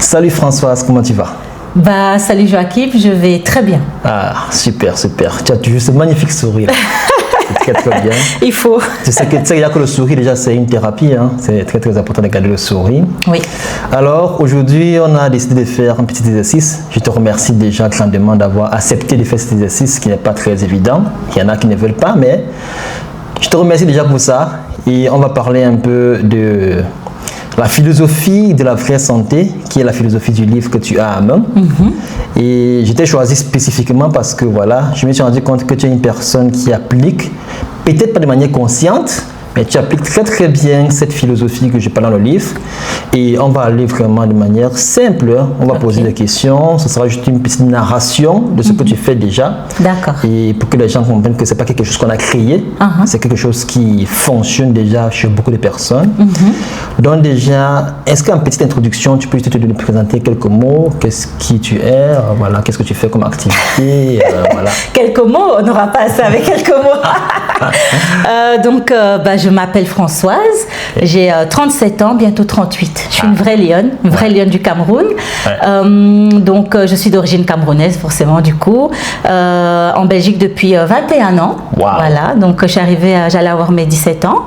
Salut Françoise, comment tu vas? Salut Joachim, je vais très bien. Ah, super, super. Tu as toujours ce magnifique sourire. C'est très bien. Il faut. Tu sais que le sourire, déjà, c'est une thérapie. Hein? C'est très important de garder le sourire. Oui. Alors, aujourd'hui, on a décidé de faire un petit exercice. Je te remercie déjà grandement d'avoir accepté de faire cet exercice qui n'est pas très évident. Il y en a qui ne veulent pas, mais je te remercie déjà pour ça. Et on va parler un peu de la philosophie de la vraie santé, qui est la philosophie du livre que tu as à main. Et je t'ai choisi spécifiquement parce que voilà, je me suis rendu compte que tu es une personne qui applique, peut-être pas de manière consciente, mais tu appliques très bien cette philosophie que je parle dans le livre. Et on va aller vraiment de manière simple. On va poser des questions. Ce sera juste une petite narration de ce que tu fais déjà. D'accord. Et pour que les gens comprennent que ce n'est pas quelque chose qu'on a créé. C'est quelque chose qui fonctionne déjà chez beaucoup de personnes. Donc déjà, est-ce qu'en petite introduction, tu peux juste te présenter quelques mots? Qui tu es? Voilà, qu'est-ce que tu fais comme activité? Voilà. Quelques mots? On n'aura pas ça avec quelques mots. Je m'appelle Françoise, j'ai 37 ans, bientôt 38. Je suis une vraie lionne, lionne du Cameroun. Je suis d'origine camerounaise, forcément, du coup. En Belgique depuis 21 ans. Voilà, donc j'allais avoir mes 17 ans.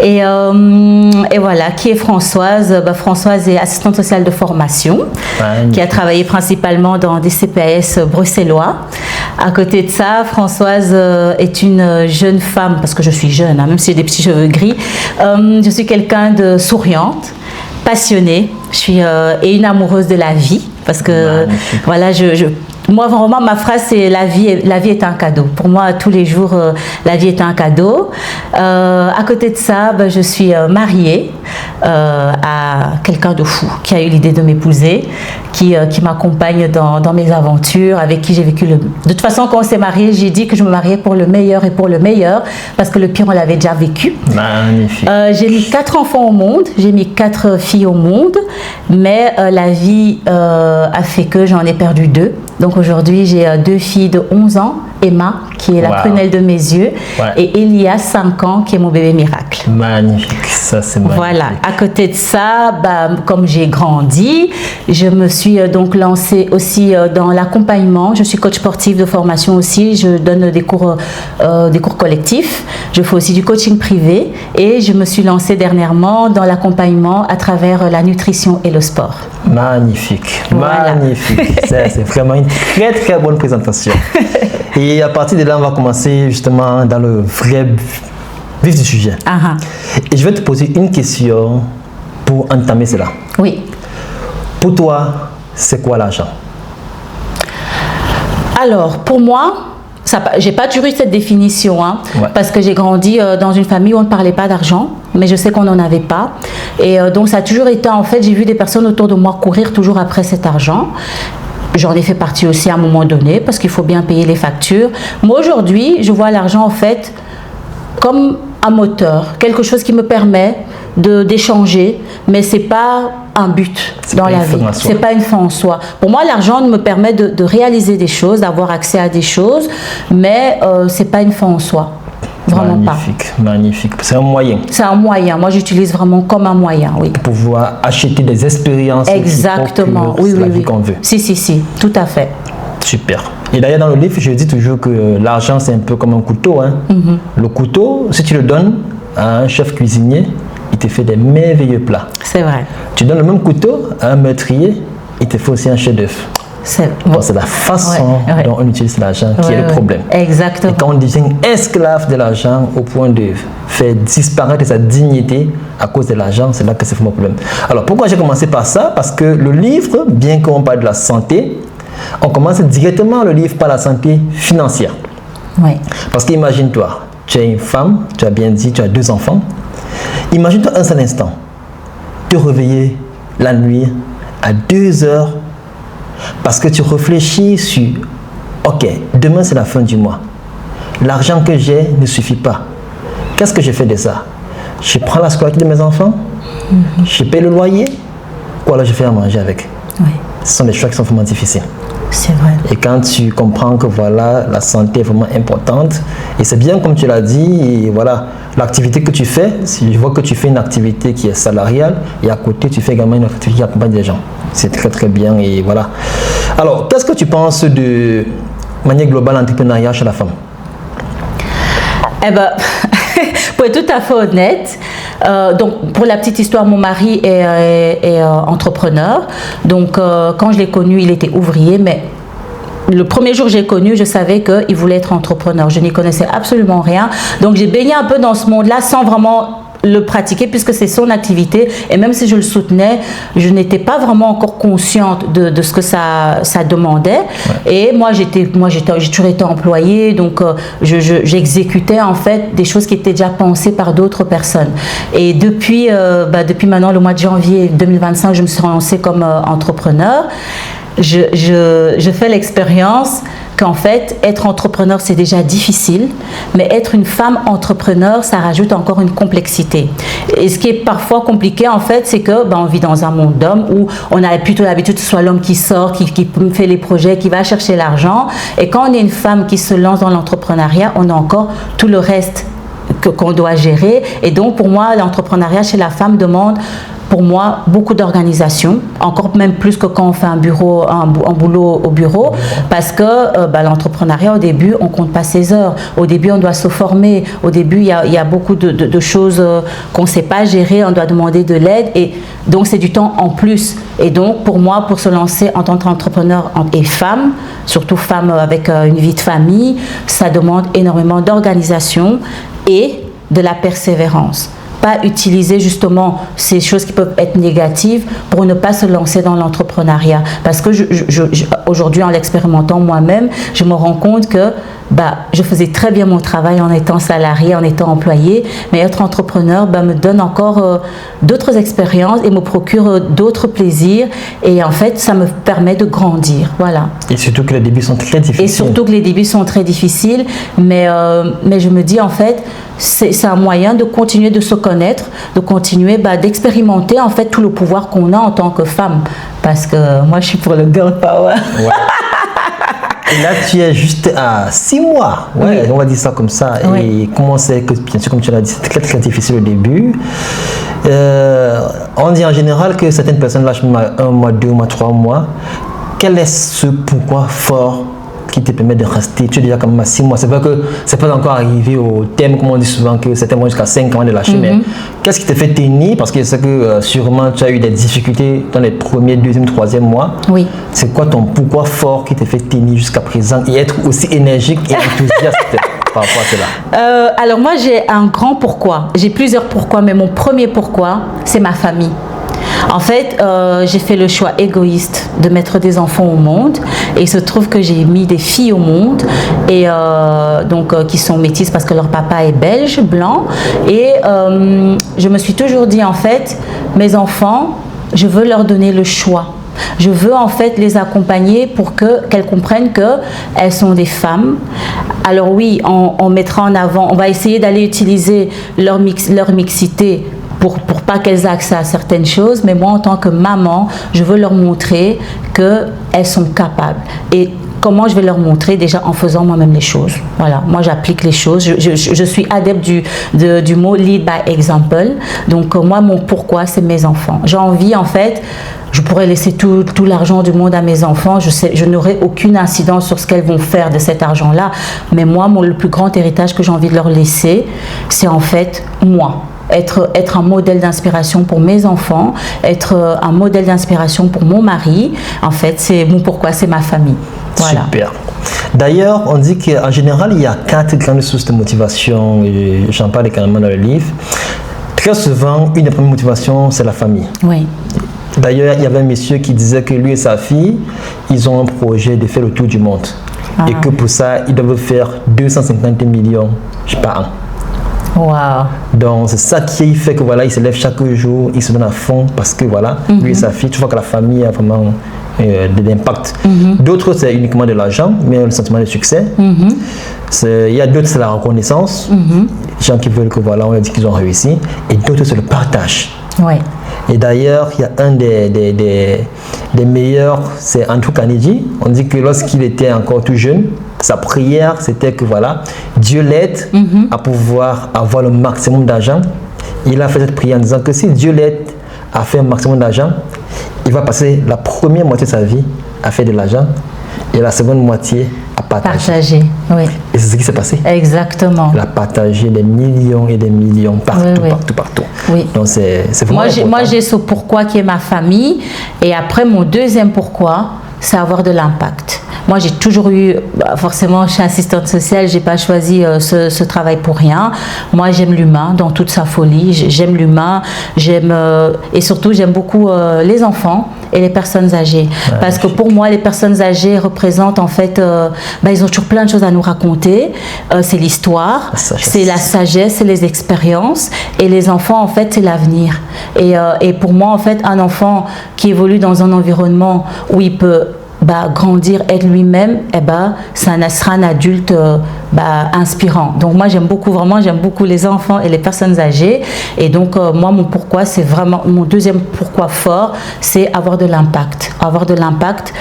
Et voilà, qui est Françoise? Françoise est assistante sociale de formation, qui a travaillé principalement dans des CPAS bruxellois. À côté de ça, Françoise est une jeune femme, parce que je suis jeune, même si j'ai des petits cheveux gris, je suis quelqu'un de souriante, passionnée, et une amoureuse de la vie, parce que voilà, moi vraiment ma phrase c'est la vie est un cadeau. Pour moi tous les jours la vie est un cadeau. À côté de ça, je suis mariée à quelqu'un de fou qui a eu l'idée de m'épouser, qui m'accompagne dans mes aventures, avec qui j'ai vécu de toute façon quand on s'est mariés, j'ai dit que je me mariais pour le meilleur et pour le meilleur, parce que le pire on l'avait déjà vécu. Magnifique. J'ai mis 4 enfants au monde, j'ai mis 4 filles au monde, mais la vie a fait que j'en ai perdu 2. Donc aujourd'hui, j'ai 2 filles de 11 ans, Emma, qui est la prunelle de mes yeux, et Elia, 5 ans, qui est mon bébé miracle. Magnifique, ça c'est magnifique. Voilà, à côté de ça, comme j'ai grandi, je me suis donc lancée aussi dans l'accompagnement. Je suis coach sportif de formation aussi, je donne des cours collectifs, je fais aussi du coaching privé, et je me suis lancée dernièrement dans l'accompagnement à travers la nutrition et le sport. Magnifique, magnifique. C'est vraiment une très bonne présentation. Et à partir de là, on va commencer justement dans le vrai vif du sujet. Et je vais te poser une question pour entamer cela. Oui. Pour toi, c'est quoi l'argent? Alors, pour moi, j'ai pas toujours eu cette définition, parce que j'ai grandi dans une famille où on ne parlait pas d'argent, mais je sais qu'on n'en avait pas. Et donc ça a toujours été, en fait, j'ai vu des personnes autour de moi courir toujours après cet argent. J'en ai fait partie aussi à un moment donné, parce qu'il faut bien payer les factures. Moi, aujourd'hui, je vois l'argent, en fait, comme un moteur, quelque chose qui me permet d'échanger, mais c'est pas un but dans la vie. C'est pas une fin en soi. Pour moi, l'argent me permet de réaliser des choses, d'avoir accès à des choses, mais c'est pas une fin en soi. Vraiment magnifique, pas. Magnifique. C'est un moyen. C'est un moyen. Moi, j'utilise vraiment comme un moyen, oui. Pour pouvoir acheter des expériences. Exactement. Oui, la vie qu'on veut. Si, tout à fait. Super. Et d'ailleurs, dans le livre, je dis toujours que l'argent, c'est un peu comme un couteau. Le couteau, si tu le donnes à un chef cuisinier, il te fait des merveilleux plats. C'est vrai. Tu donnes le même couteau à un meurtrier, il te fait aussi un chef-d'œuvre. C'est la façon dont on utilise l'argent qui est le problème. Exactement. Et quand on devient esclave de l'argent au point de faire disparaître sa dignité à cause de l'argent, c'est là que c'est vraiment le problème. Alors pourquoi j'ai commencé par ça? Parce que le livre, bien qu'on parle de la santé, on commence directement le livre par la santé financière. Parce qu'imagine-toi, tu es une femme, tu as bien dit, tu as 2 enfants. Imagine-toi un seul instant, te réveiller la nuit à 2 heures parce que tu réfléchis sur ok, demain c'est la fin du mois, l'argent que j'ai ne suffit pas, qu'est-ce que je fais de ça? Je prends la scolarité de mes enfants, je paie le loyer, ou alors je fais à manger avec. Ce sont des choix qui sont vraiment difficiles. C'est vrai. Et quand tu comprends que voilà, la santé est vraiment importante, et c'est bien comme tu l'as dit, et voilà, l'activité que tu fais, si je vois que tu fais une activité qui est salariale et à côté tu fais également une activité qui accompagne des gens. C'est très très bien et voilà. Alors, qu'est-ce que tu penses de manière globale l'entrepreneuriat chez la femme? Eh ben, pour être tout à fait honnête, donc pour la petite histoire, mon mari est entrepreneur. Donc quand je l'ai connu, il était ouvrier, mais le premier jour que j'ai connu, je savais qu'il voulait être entrepreneur. Je n'y connaissais absolument rien. Donc j'ai baigné un peu dans ce monde-là sans vraiment le pratiquer puisque c'est son activité, et même si je le soutenais, je n'étais pas vraiment encore consciente de ce que ça demandait. Ouais. Et moi j'ai toujours été employée, donc j'exécutais en fait des choses qui étaient déjà pensées par d'autres personnes. Et depuis maintenant le mois de janvier 2025, je me suis lancée comme entrepreneur. Je fais l'expérience qu'en fait, être entrepreneur, c'est déjà difficile, mais être une femme entrepreneur, ça rajoute encore une complexité. Et ce qui est parfois compliqué, en fait, c'est que on vit dans un monde d'hommes où on a plutôt l'habitude que ce soit l'homme qui sort, qui fait les projets, qui va chercher l'argent. Et quand on est une femme qui se lance dans l'entrepreneuriat, on a encore tout le reste qu'on doit gérer. Et donc, pour moi, l'entrepreneuriat chez la femme demande, pour moi, beaucoup d'organisation, encore même plus que quand on fait un boulot au bureau, parce que l'entrepreneuriat, au début, on compte pas ses heures. Au début, on doit se former. Au début, il y a beaucoup de choses qu'on ne sait pas gérer. On doit demander de l'aide. Et donc, c'est du temps en plus. Et donc, pour moi, pour se lancer en tant qu'entrepreneur et femme, surtout femme avec une vie de famille, ça demande énormément d'organisation et de la persévérance. Pas utiliser justement ces choses qui peuvent être négatives pour ne pas se lancer dans l'entrepreneuriat. Parce que aujourd'hui, en l'expérimentant moi-même, je me rends compte que je faisais très bien mon travail en étant salarié, en étant employé, mais être entrepreneur me donne encore d'autres expériences et me procure d'autres plaisirs, et en fait ça me permet de grandir, voilà. Et surtout que les débuts sont très difficiles. Mais je me dis en fait c'est un moyen de continuer de se connaître, de continuer d'expérimenter en fait tout le pouvoir qu'on a en tant que femme, parce que moi je suis pour le girl power. Ouais. Et là, tu es juste à 6 mois, ouais, oui. On va dire ça comme ça. Oui. Et comment c'est que, bien sûr, comme tu l'as dit, c'était très, très difficile au début. On dit en général que certaines personnes lâchent 1 mois, 2 mois, 3 mois. Quel est ce pourquoi fort qui te permet de rester? Tu es déjà quand même à 6 mois. C'est vrai que c'est pas encore arrivé au thème, comme on dit souvent, que certains vont jusqu'à 5 ans de lâcher, mais qu'est-ce qui te fait tenir? Parce que je sais que sûrement tu as eu des difficultés dans les premiers, deuxième, troisième mois. Oui. C'est quoi ton pourquoi fort qui te fait tenir jusqu'à présent et être aussi énergique et enthousiaste par rapport à cela? Alors moi j'ai un grand pourquoi. J'ai plusieurs pourquoi, mais mon premier pourquoi, c'est ma famille. En fait, j'ai fait le choix égoïste de mettre des enfants au monde, et il se trouve que j'ai mis des filles au monde, et qui sont métisses parce que leur papa est belge, blanc, et je me suis toujours dit en fait, mes enfants, je veux leur donner le choix. Je veux en fait les accompagner pour qu'elles comprennent qu'elles sont des femmes. Alors oui, on mettra en avant, on va essayer d'aller utiliser leur mixité pour pas qu'elles aient accès à certaines choses, mais moi en tant que maman, je veux leur montrer qu'elles sont capables. Et comment je vais leur montrer? Déjà en faisant moi-même les choses. Voilà, moi j'applique les choses. Je suis adepte du mot lead by example. Donc moi mon pourquoi, c'est mes enfants. J'ai envie en fait, je pourrais laisser tout l'argent du monde à mes enfants. Je n'aurai aucune incidence sur ce qu'elles vont faire de cet argent-là. Mais moi, le plus grand héritage que j'ai envie de leur laisser, c'est en fait moi. Être un modèle d'inspiration pour mes enfants, être un modèle d'inspiration pour mon mari. En fait, c'est mon pourquoi, c'est ma famille. Voilà. Super. D'ailleurs, on dit qu'en général, il y a 4 grandes sources de motivation, et j'en parle également dans le livre. Très souvent, une des premières motivations, c'est la famille. Oui. D'ailleurs, il y avait un monsieur qui disait que lui et sa fille, ils ont un projet de faire le tour du monde. Et que pour ça, ils doivent faire 250 millions par an. Wow. Donc c'est ça qui fait que voilà, il se lève chaque jour, il se donne à fond parce que voilà, lui et sa fille, tu vois que la famille a vraiment de l'impact. D'autres c'est uniquement de l'argent, mais le sentiment de succès. Il y a d'autres c'est la reconnaissance, les gens qui veulent que voilà, on leur dit qu'ils ont réussi, et d'autres c'est le partage. Ouais. Et d'ailleurs, il y a un des meilleurs, c'est Andrew Carnegie. On dit que lorsqu'il était encore tout jeune, Sa prière, c'était que voilà, Dieu l'aide à pouvoir avoir le maximum d'argent. Il a fait cette prière en disant que si Dieu l'aide à faire un maximum d'argent, il va passer la première moitié de sa vie à faire de l'argent et la seconde moitié à partager. Oui. Et c'est ce qui s'est passé. Exactement. Il a partagé des millions et des millions partout, partout. Oui. Donc c'est vraiment moi j'ai ce pourquoi qui est ma famille. Et après, mon deuxième pourquoi, c'est avoir de l'impact. Moi, j'ai toujours eu, forcément, je suis assistante sociale, j'ai pas choisi ce travail pour rien. Moi, j'aime l'humain dans toute sa folie. J'aime l'humain, et surtout, j'aime beaucoup les enfants et les personnes âgées. Parce que pour moi, les personnes âgées représentent en fait, ils ont toujours plein de choses à nous raconter. C'est l'histoire, c'est la sagesse, c'est les expériences. Et les enfants, en fait, c'est l'avenir. Et pour moi, en fait, un enfant qui évolue dans un environnement où il peut grandir, être lui-même, ça sera un adulte inspirant. Donc moi j'aime beaucoup les enfants et les personnes âgées. Et donc moi mon pourquoi, c'est vraiment mon deuxième pourquoi fort, c'est avoir de l'impact. Avoir de l'impact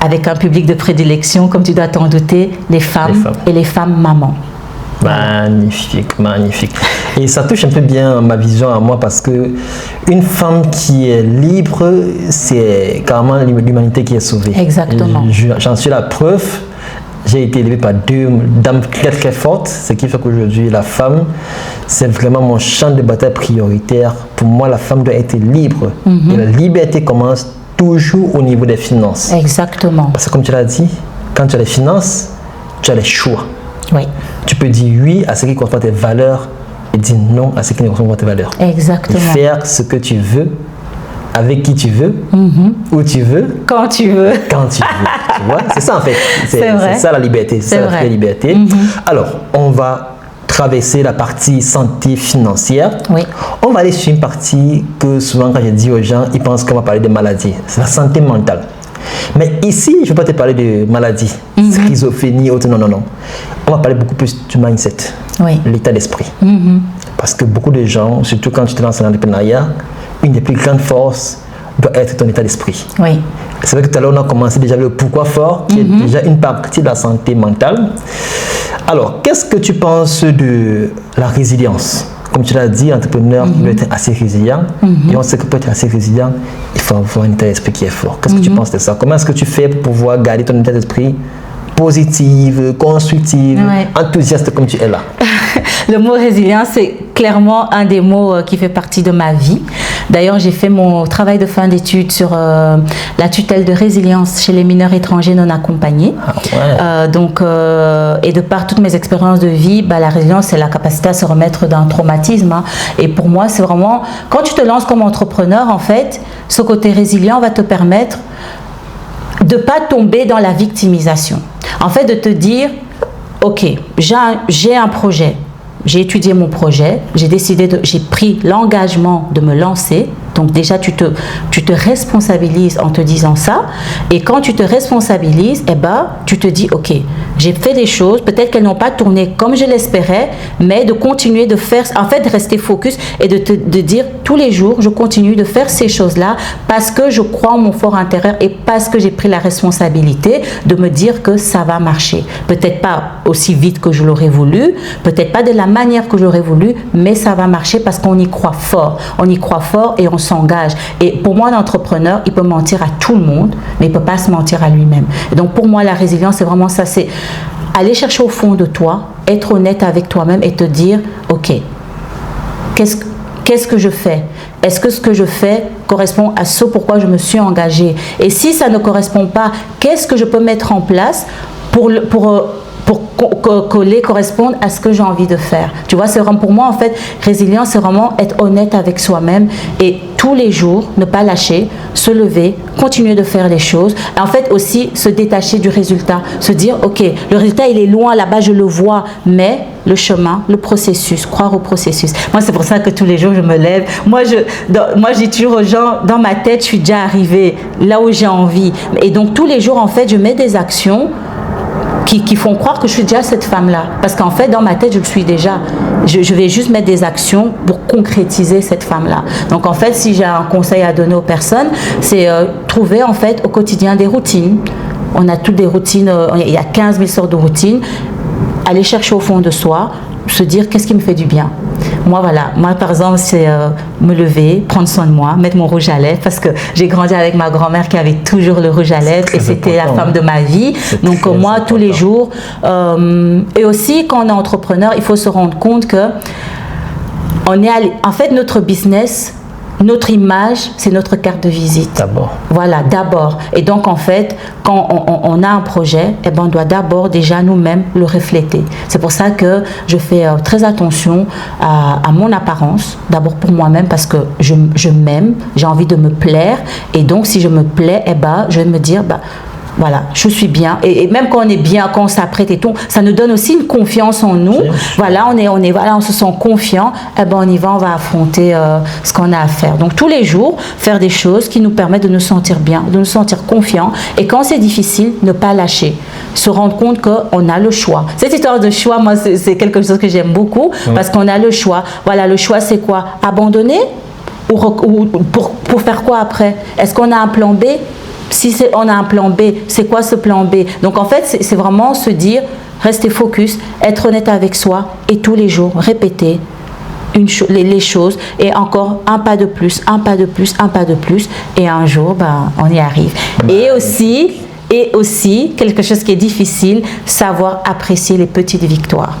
avec un public de prédilection, comme tu dois t'en douter, les femmes et les femmes mamans. Magnifique, magnifique. Et ça touche un peu bien ma vision à moi parce que une femme qui est libre, c'est carrément l'humanité qui est sauvée. Exactement. J'en suis la preuve. J'ai été élevé par deux dames très très fortes, ce qui fait qu'aujourd'hui la femme, c'est vraiment mon champ de bataille prioritaire. Pour moi, la femme doit être libre. Et la liberté commence toujours au niveau des finances. Exactement. Parce que comme tu l'as dit, quand tu as les finances, tu as les choix. Oui. Tu peux dire oui à ce qui correspond à tes valeurs et dire non à ce qui ne correspond pas à tes valeurs. Exactement. Et faire ce que tu veux, avec qui tu veux, où tu veux, quand tu veux. Quand tu veux. Tu vois, c'est ça en fait. C'est ça la liberté. C'est ça la vraie liberté. Alors, on va traverser la partie santé financière. Oui. On va aller sur une partie que souvent quand je dis aux gens, ils pensent qu'on va parler de maladies. C'est la santé mentale. Mais ici, je ne vais pas te parler de maladies, schizophrénie, autre. Non. On va parler beaucoup plus du mindset, l'état d'esprit. Parce que beaucoup de gens, surtout quand tu te lances dans l'entrepreneuriat, une des plus grandes forces doit être ton état d'esprit. Oui. C'est vrai que tout à l'heure, on a commencé déjà le pourquoi fort, qui est déjà une partie de la santé mentale. Alors, qu'est-ce que tu penses de la résilience? Comme tu l'as dit, l'entrepreneur doit être assez résilient. Et on sait que pour être assez résilient, il faut avoir un état d'esprit qui est fort. Qu'est-ce que tu penses de ça? Comment est-ce que tu fais pour pouvoir garder ton état d'esprit positif, constructif, enthousiaste comme tu es là? Le mot résilience, c'est clairement un des mots qui fait partie de ma vie. D'ailleurs, j'ai fait mon travail de fin d'études sur la tutelle de résilience chez les mineurs étrangers non accompagnés. Et de par toutes mes expériences de vie, la résilience, c'est la capacité à se remettre d'un traumatisme. Et pour moi, c'est vraiment, quand tu te lances comme entrepreneur, en fait, ce côté résilient va te permettre de ne pas tomber dans la victimisation. En fait, de te dire, ok, j'ai un projet. J'ai étudié mon projet, j'ai pris l'engagement de me lancer. Donc déjà, tu te responsabilises en te disant ça. Et quand tu te responsabilises, tu te dis, ok, j'ai fait des choses, peut-être qu'elles n'ont pas tourné comme je l'espérais, mais de continuer de faire, en fait, de rester focus et de dire tous les jours, je continue de faire ces choses-là parce que je crois en mon fort intérieur et parce que j'ai pris la responsabilité de me dire que ça va marcher. Peut-être pas aussi vite que je l'aurais voulu, peut-être pas de la manière que j'aurais voulu, mais ça va marcher parce qu'on y croit fort. On y croit fort et on s'engage. Et pour moi, l'entrepreneur, il peut mentir à tout le monde, mais il ne peut pas se mentir à lui-même. Et donc, pour moi, la résilience, c'est vraiment ça. C'est aller chercher au fond de toi, être honnête avec toi-même et te dire, ok, qu'est-ce que je fais? Est-ce que ce que je fais correspond à ce pourquoi je me suis engagée? Et si ça ne correspond pas, qu'est-ce que je peux mettre en place pour coller, correspondre à ce que j'ai envie de faire. Tu vois, c'est vraiment, pour moi, en fait, résilience, c'est vraiment être honnête avec soi-même et tous les jours, ne pas lâcher, se lever, continuer de faire les choses. Et en fait, aussi, se détacher du résultat. Se dire, ok, le résultat, il est loin, là-bas, je le vois, mais le chemin, le processus, croire au processus. Moi, c'est pour ça que tous les jours, je me lève. Moi, je dis toujours aux gens, dans ma tête, je suis déjà arrivée là où j'ai envie. Et donc, tous les jours, en fait, je mets des actions qui font croire que je suis déjà cette femme-là. Parce qu'en fait, dans ma tête, je le suis déjà. Je vais juste mettre des actions pour concrétiser cette femme-là. Donc, en fait, si j'ai un conseil à donner aux personnes, c'est trouver, en fait, au quotidien des routines, On a toutes des routines, il y a 15 000 sortes de routines. Aller chercher au fond de soi, se dire qu'est-ce qui me fait du bien. Moi, voilà. Moi, par exemple, c'est me lever, prendre soin de moi, mettre mon rouge à lèvres, parce que j'ai grandi avec ma grand-mère qui avait toujours toujours le rouge à lèvres et c'était la femme de ma vie. Donc moi, tous les jours. Et aussi, quand on est entrepreneur, il faut se rendre compte que on est en fait, notre business, notre image, c'est notre carte de visite. D'abord. Voilà, d'abord. Et donc, en fait, quand on a un projet, eh ben, on doit d'abord déjà nous-mêmes le refléter. C'est pour ça que je fais très attention à mon apparence, d'abord pour moi-même, parce que je m'aime, j'ai envie de me plaire. Et donc, si je me plais, eh ben, je vais me dire... voilà, je suis bien. Et même quand on est bien, quand on s'apprête et tout, ça nous donne aussi une confiance en nous. Voilà, on se sent confiant. Eh ben, on y va, on va affronter ce qu'on a à faire. Donc, tous les jours, faire des choses qui nous permettent de nous sentir bien, de nous sentir confiants. Et quand c'est difficile, ne pas lâcher. Se rendre compte qu'on a le choix. Cette histoire de choix, moi, c'est quelque chose que j'aime beaucoup parce qu'on a le choix. Voilà, le choix, c'est quoi? Abandonner ou pour faire quoi après? Est-ce qu'on a un plan B? Si on a un plan B, c'est quoi ce plan B? Donc en fait, c'est vraiment se dire, rester focus, être honnête avec soi et tous les jours répéter les choses et encore un pas de plus, un pas de plus, un pas de plus et un jour, on y arrive. Et aussi, quelque chose qui est difficile, savoir apprécier les petites victoires.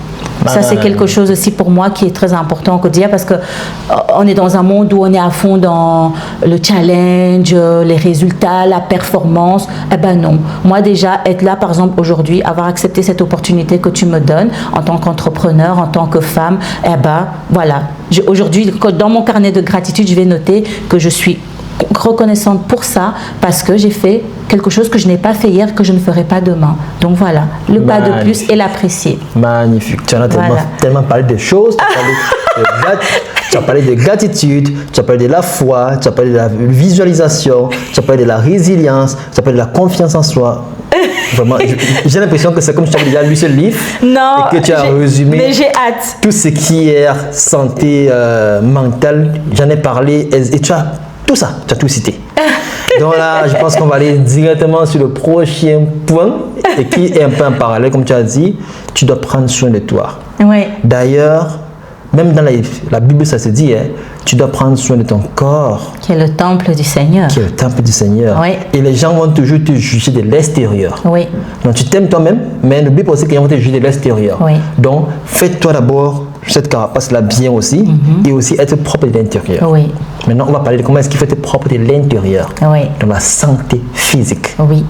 Ça, c'est quelque chose aussi pour moi qui est très important au quotidien parce qu'on est dans un monde où on est à fond dans le challenge, les résultats, la performance. Eh ben non. Moi, déjà, être là, par exemple, aujourd'hui, avoir accepté cette opportunité que tu me donnes en tant qu'entrepreneur, en tant que femme, eh ben voilà. Aujourd'hui, dans mon carnet de gratitude, je vais noter que je suis reconnaissante pour ça parce que j'ai fait quelque chose que je n'ai pas fait hier, que je ne ferai pas demain. Donc voilà, le pas de plus et l'apprécier. Magnifique. Tu en as tellement parlé de choses. Tu as parlé de gratitude, tu as parlé de la foi, tu as parlé de la visualisation, tu as parlé de la résilience, tu as parlé de la confiance en soi. Vraiment, j'ai l'impression que c'est comme si tu avais déjà lu ce livre et que tu as résumé mais j'ai hâte. Tout ce qui est santé mentale. J'en ai parlé et tu as tout ça, tu as tout cité. Donc là, je pense qu'on va aller directement sur le prochain point et qui est un peu en parallèle, comme tu as dit, tu dois prendre soin de toi. Oui. D'ailleurs, même dans la Bible, ça se dit, tu dois prendre soin de ton corps. Qui est le temple du Seigneur. Qui est le temple du Seigneur. Oui. Et les gens vont toujours te juger de l'extérieur. Oui. Donc tu t'aimes toi-même, mais n'oublie pas aussi qu'ils vont te juger de l'extérieur. Oui. Donc fais-toi d'abord cette carapace-là bien aussi, et aussi être propre de l'intérieur. Oui. Maintenant, on va parler de comment est-ce qu'il faut être propre de l'intérieur. Oui. Dans la santé physique. Oui.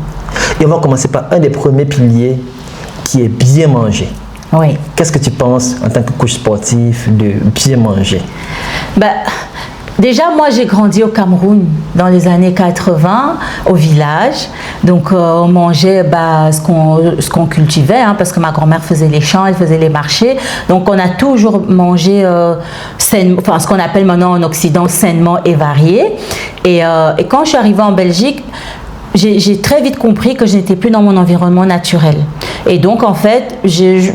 Et on va commencer par un des premiers piliers qui est bien manger. Oui. Qu'est-ce que tu penses en tant que coach sportif de bien manger? Déjà, moi, j'ai grandi au Cameroun dans les années 80, au village. Donc, on mangeait ce qu'on cultivait, parce que ma grand-mère faisait les champs, elle faisait les marchés. Donc, on a toujours mangé ce qu'on appelle maintenant en Occident sainement et varié. Et quand je suis arrivée en Belgique, j'ai très vite compris que je n'étais plus dans mon environnement naturel. Et donc, en fait, j'ai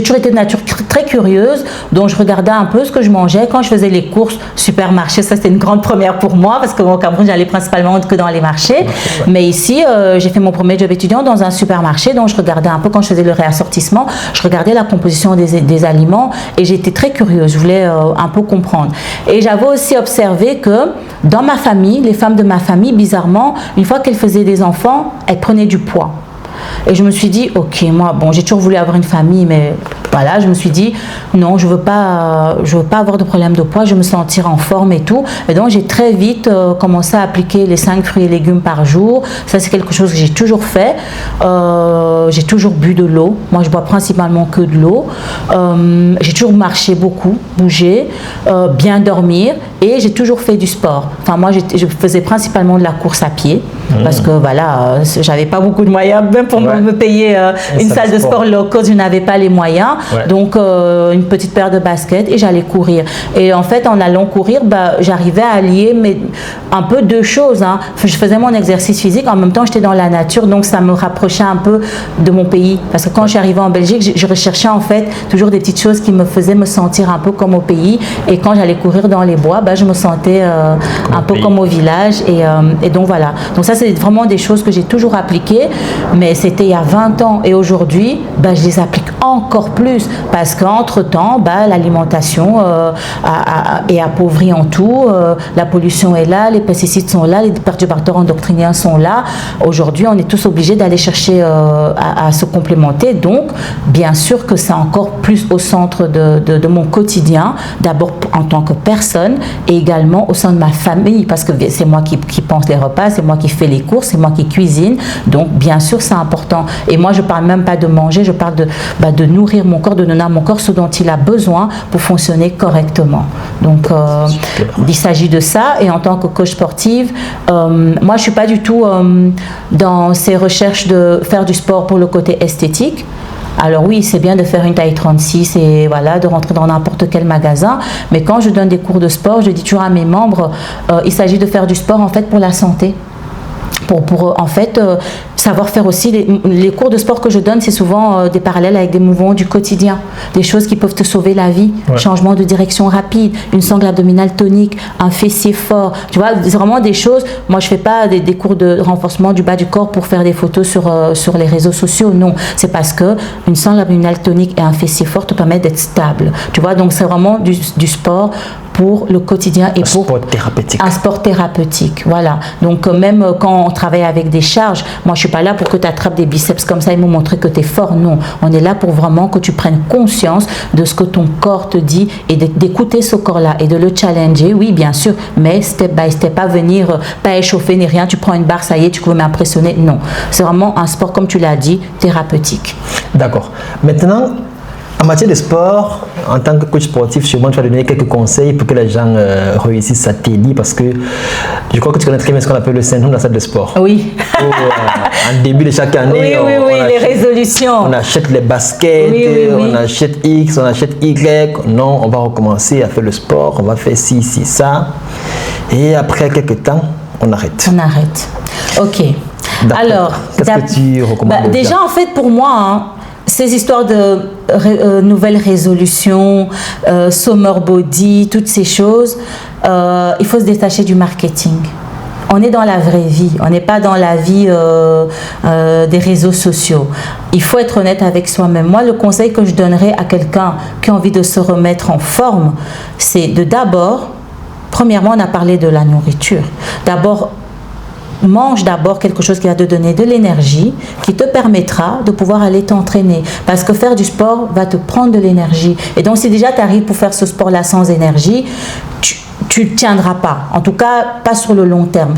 toujours été de nature très curieuse. Donc, je regardais un peu ce que je mangeais. Quand je faisais les courses supermarchés, ça, c'était une grande première pour moi parce qu'au Cameroun, j'allais principalement que dans les marchés. Mais ici, j'ai fait mon premier job étudiant dans un supermarché. Donc, je regardais un peu quand je faisais le réassortissement. Je regardais la composition des aliments et j'étais très curieuse. Je voulais un peu comprendre. Et j'avais aussi observé que dans ma famille, les femmes de ma famille, bizarrement, une fois qu'elles faisaient des enfants, elles prenaient du poids. Et je me suis dit, ok, moi, j'ai toujours voulu avoir une famille, mais voilà, je me suis dit, non, je veux pas avoir de problème de poids, je veux me sentir en forme et tout. Et donc, j'ai très vite commencé à appliquer les 5 fruits et légumes par jour. Ça, c'est quelque chose que j'ai toujours fait. J'ai toujours bu de l'eau. Moi, je bois principalement que de l'eau. J'ai toujours marché beaucoup, bougé, bien dormir. Et j'ai toujours fait du sport. Enfin, moi, je faisais principalement de la course à pied. Parce que, voilà, j'avais pas beaucoup de moyens, même pour me payer une salle de sport low cost, je n'avais pas les moyens. Ouais. Donc, une petite paire de baskets et j'allais courir. Et en fait, en allant courir, j'arrivais à allier un peu deux choses. Je faisais mon exercice physique, en même temps, j'étais dans la nature. Donc, ça me rapprochait un peu de mon pays. Parce que quand je suis arrivée en Belgique, je recherchais en fait toujours des petites choses qui me faisaient me sentir un peu comme au pays. Et quand j'allais courir dans les bois, je me sentais un peu comme au village. Et donc, voilà. Donc, ça, c'est vraiment des choses que j'ai toujours appliquées, mais c'était il y a 20 ans. Et aujourd'hui, je les applique encore plus parce qu'entre-temps, l'alimentation est appauvrie en tout. La pollution est là, les pesticides sont là, les perturbateurs endocriniens sont là. Aujourd'hui, on est tous obligés d'aller chercher à se complémenter. Donc, bien sûr que c'est encore plus au centre de mon quotidien, d'abord en tant que personne et également au sein de ma famille, parce que c'est moi qui pense les repas, c'est moi qui fais les courses, c'est moi qui cuisine. Donc, bien sûr, c'est important. Et moi, je ne parle même pas de manger, je parle de nourrir mon corps, de donner à mon corps ce dont il a besoin pour fonctionner correctement. Donc, il s'agit de ça. Et en tant que coach sportive, moi, je ne suis pas du tout dans ces recherches de faire du sport pour le côté esthétique. Alors oui, c'est bien de faire une taille 36 et voilà, de rentrer dans n'importe quel magasin. Mais quand je donne des cours de sport, je dis toujours à mes membres, il s'agit de faire du sport en fait pour la santé. Pour en fait savoir faire aussi les cours de sport que je donne, c'est souvent des parallèles avec des mouvements du quotidien, des choses qui peuvent te sauver la vie, changement de direction rapide, une sangle abdominale tonique, un fessier fort, tu vois, c'est vraiment des choses. Moi je fais pas des cours de renforcement du bas du corps pour faire des photos sur les réseaux sociaux, non, c'est parce que une sangle abdominale tonique et un fessier fort te permettent d'être stable, tu vois, donc c'est vraiment du sport pour le quotidien et pour un sport thérapeutique. Voilà. Donc même quand on travaille avec des charges, moi je suis pas là pour que tu attrapes des biceps comme ça et me montrer que tu es fort. Non, on est là pour vraiment que tu prennes conscience de ce que ton corps te dit et d'écouter ce corps-là et de le challenger. Oui, bien sûr, mais step by step, pas venir, pas échauffer ni rien. Tu prends une barre, ça y est, tu peux m'impressionner. Non, c'est vraiment un sport, comme tu l'as dit, thérapeutique. D'accord. Maintenant, en matière de sport, en tant que coach sportif, sûrement tu vas donner quelques conseils pour que les gens réussissent à t'aider, parce que je crois que tu connais très bien ce qu'on appelle le syndrome de la salle de sport. Oui. En début de chaque année, on les résolutions. On achète les baskets, on achète X, on achète Y. Non, on va recommencer à faire le sport, on va faire ci, ça. Et après quelques temps, on arrête. On arrête. Ok. Alors, qu'est-ce que tu recommandes déjà, en fait, pour moi, ces histoires de nouvelles résolutions, summer body, toutes ces choses, il faut se détacher du marketing. On est dans la vraie vie, on n'est pas dans la vie des réseaux sociaux. Il faut être honnête avec soi-même. Moi, le conseil que je donnerais à quelqu'un qui a envie de se remettre en forme, c'est premièrement, on a parlé de la nourriture. Mange d'abord quelque chose qui va te donner de l'énergie, qui te permettra de pouvoir aller t'entraîner. Parce que faire du sport va te prendre de l'énergie. Et donc, si déjà tu arrives pour faire ce sport-là sans énergie, tu ne tiendras pas. En tout cas, pas sur le long terme.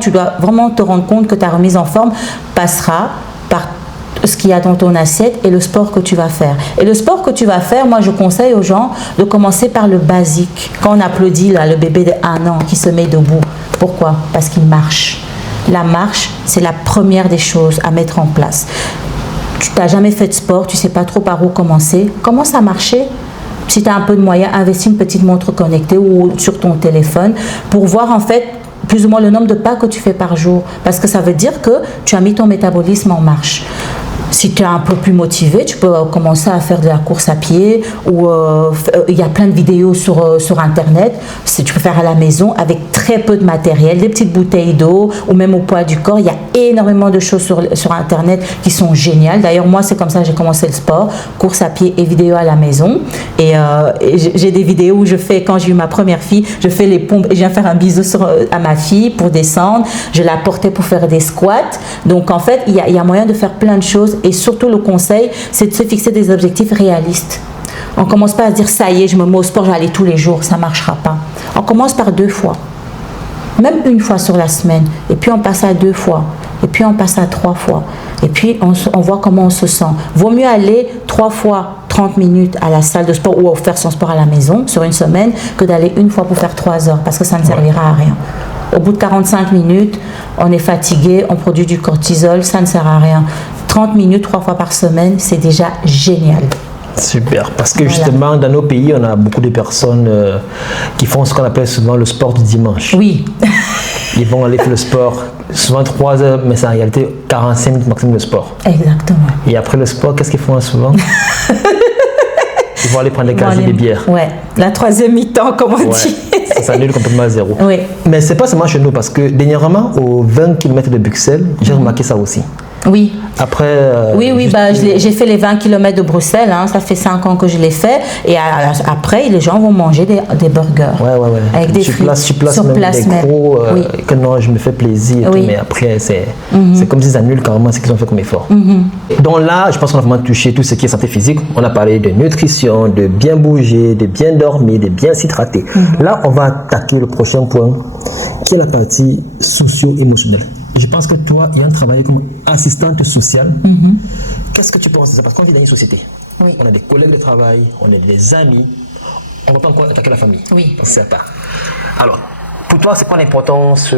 Tu dois vraiment te rendre compte que ta remise en forme passera par ce qu'il y a dans ton assiette et le sport que tu vas faire. Et le sport que tu vas faire, moi je conseille aux gens de commencer par le basique. Quand on applaudit là, le bébé de 1 an qui se met debout. Pourquoi? Parce qu'il marche. La marche, c'est la première des choses à mettre en place. Tu n'as jamais fait de sport, tu ne sais pas trop par où commencer. Commence à marcher. Si tu as un peu de moyens, investis une petite montre connectée ou sur ton téléphone pour voir en fait plus ou moins le nombre de pas que tu fais par jour. Parce que ça veut dire que tu as mis ton métabolisme en marche. Si tu es un peu plus motivé, tu peux commencer à faire de la course à pied ou il y a plein de vidéos sur Internet. Tu peux faire à la maison avec très peu de matériel, des petites bouteilles d'eau ou même au poids du corps. Il y a énormément de choses sur Internet qui sont géniales. D'ailleurs, moi, c'est comme ça que j'ai commencé le sport, course à pied et vidéo à la maison. Et j'ai des vidéos où je fais, quand j'ai eu ma première fille, je fais les pompes et je viens faire un bisou à ma fille pour descendre. Je la portais pour faire des squats. Donc, en fait, il y a moyen de faire plein de choses. Et surtout, le conseil, c'est de se fixer des objectifs réalistes. On ne commence pas à se dire, ça y est, je me mets au sport, je vais aller tous les jours. Ça ne marchera pas. On commence par 2 fois. Même 1 fois sur la semaine. Et puis, on passe à 2 fois. Et puis, on passe à 3 fois. Et puis, on voit comment on se sent. Vaut mieux aller 3 fois 30 minutes à la salle de sport ou faire son sport à la maison sur une semaine que d'aller 1 fois pour faire 3 heures parce que ça ne servira à rien. Au bout de 45 minutes, on est fatigué, on produit du cortisol, ça ne sert à rien. 30 minutes, 3 fois par semaine, c'est déjà génial. Super, parce que justement, dans nos pays, on a beaucoup de personnes qui font ce qu'on appelle souvent le sport du dimanche. Oui. Ils vont aller faire le sport, souvent 3 heures, mais c'est en réalité 45 minutes maximum de sport. Exactement. Et après le sport, qu'est-ce qu'ils font souvent? Ils vont aller prendre des casiers de bière. Ouais, la 3e mi-temps, comme on dit. ça s'annule complètement à zéro. Oui. Mais c'est pas seulement chez nous, parce que dernièrement, aux 20 km de Bruxelles, j'ai remarqué ça aussi. Oui. Après. Oui, bah, j'ai fait les 20 km de Bruxelles, hein, ça fait 5 ans que je l'ai fait. Et après, les gens vont manger des burgers. Ouais. Avec des frites. Sur place même des gros, que non, je me fais plaisir et tout, mais après, c'est comme s'ils annulent carrément ce qu'ils ont fait comme effort. Donc là, je pense qu'on a vraiment touché tout ce qui est santé physique. On a parlé de nutrition, de bien bouger, de bien dormir, de bien s'hydrater. Là, on va attaquer le prochain point, qui est la partie socio-émotionnelle. Je pense que toi, ayant travaillé comme assistante sociale, qu'est-ce que tu penses de ça? Parce qu'on vit dans une société. Oui. On a des collègues de travail, on a des amis. On ne va pas encore attaquer la famille. Oui. C'est certain. Alors, pour toi, c'est quoi l'importance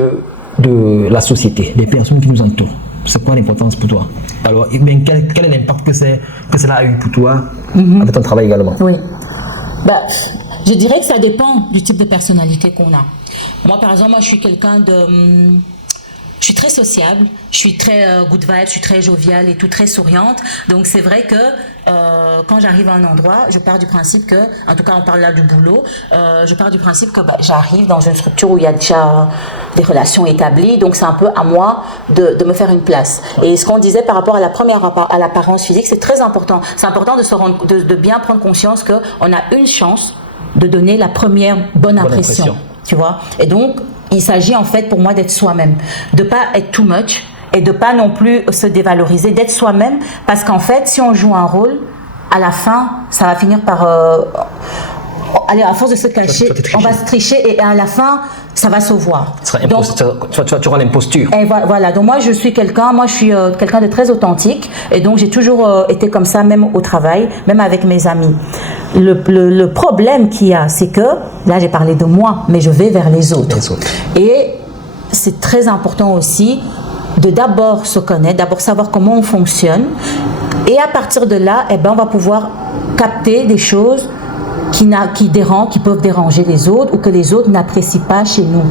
de la société, des personnes qui nous entourent? C'est quoi l'importance pour toi? Alors, quel est l'impact que cela a eu pour toi avec ton travail également? Oui. Bah, je dirais que ça dépend du type de personnalité qu'on a. Moi, par exemple, je suis quelqu'un de... Je suis très sociable, je suis très good vibe, je suis très joviale et tout, très souriante. Donc c'est vrai que quand j'arrive à un endroit, je pars du principe que, en tout cas on parle là du boulot, je pars du principe que j'arrive dans une structure où il y a déjà des relations établies, donc c'est un peu à moi de me faire une place. Et ce qu'on disait par rapport à l'apparence physique, c'est très important. C'est important de bien prendre conscience qu'on a une chance de donner la première bonne impression. Tu vois. Et donc il s'agit en fait pour moi d'être soi-même, de pas être too much et de pas non plus se dévaloriser, d'être soi-même, parce qu'en fait si on joue un rôle, à la fin ça va finir par allez, à force de se cacher, on va se tricher et à la fin ça va se voir. Donc, tu auras l'imposture. Et voilà, donc moi je suis quelqu'un de très authentique et donc j'ai toujours été comme ça, même au travail, même avec mes amis. Le problème qu'il y a, c'est que, là j'ai parlé de moi, mais je vais vers les autres. Et c'est très important aussi de d'abord se connaître, d'abord savoir comment on fonctionne et à partir de là, on va pouvoir capter des choses qui peuvent déranger les autres ou que les autres n'apprécient pas chez nous.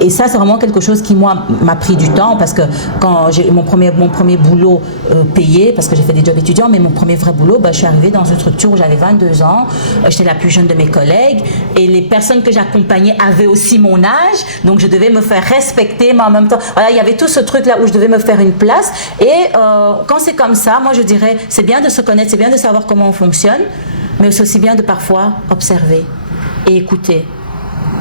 Et ça, c'est vraiment quelque chose qui, moi, m'a pris du temps parce que quand j'ai mon premier boulot payé, parce que j'ai fait des jobs étudiants, mais mon premier vrai boulot, je suis arrivée dans une structure où j'avais 22 ans, j'étais la plus jeune de mes collègues et les personnes que j'accompagnais avaient aussi mon âge, donc je devais me faire respecter, mais en même temps, voilà, il y avait tout ce truc-là où je devais me faire une place. Et quand c'est comme ça, moi, je dirais, c'est bien de se connaître, c'est bien de savoir comment on fonctionne, mais c'est aussi bien de parfois observer et écouter.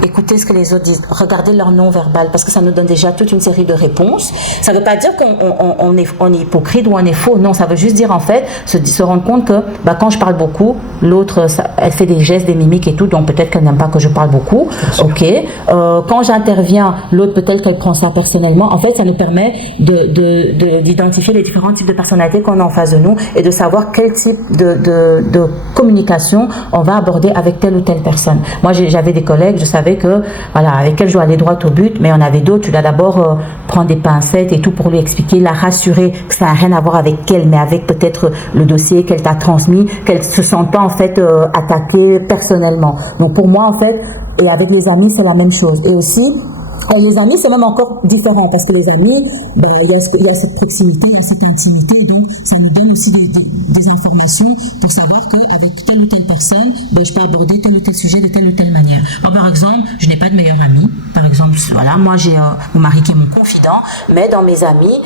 Écouter ce que les autres disent, regarder leur non-verbal, parce que ça nous donne déjà toute une série de réponses. Ça ne veut pas dire qu'on est hypocrite ou on est faux, non, ça veut juste dire en fait, se rendre compte que quand je parle beaucoup, l'autre, elle fait des gestes, des mimiques et tout, donc peut-être qu'elle n'aime pas que je parle beaucoup, ok. Quand j'interviens, l'autre peut-être qu'elle prend ça personnellement. En fait, ça nous permet d'identifier les différents types de personnalités qu'on a en face de nous et de savoir quel type de communication on va aborder avec telle ou telle personne. Moi, j'avais des collègues, je savais que, voilà, avec elle je dois aller droit au but, mais on avait d'autres, tu dois d'abord prendre des pincettes et tout pour lui expliquer, la rassurer que ça n'a rien à voir avec elle, mais avec peut-être le dossier qu'elle t'a transmis, qu'elle se sent pas en fait attaquée personnellement. Donc pour moi en fait, et avec les amis c'est la même chose. Et aussi, les amis c'est même encore différent parce que les amis, il y a cette proximité, il y a cette intimité, et donc ça nous donne aussi des informations pour savoir qu'avec telle ou telle personne, je peux aborder tel ou tel sujet de telle ou telle manière. Bon, par exemple, je n'ai pas de meilleur ami. Par exemple, voilà, moi j'ai mon mari qui est mon confident, mais dans mes amis,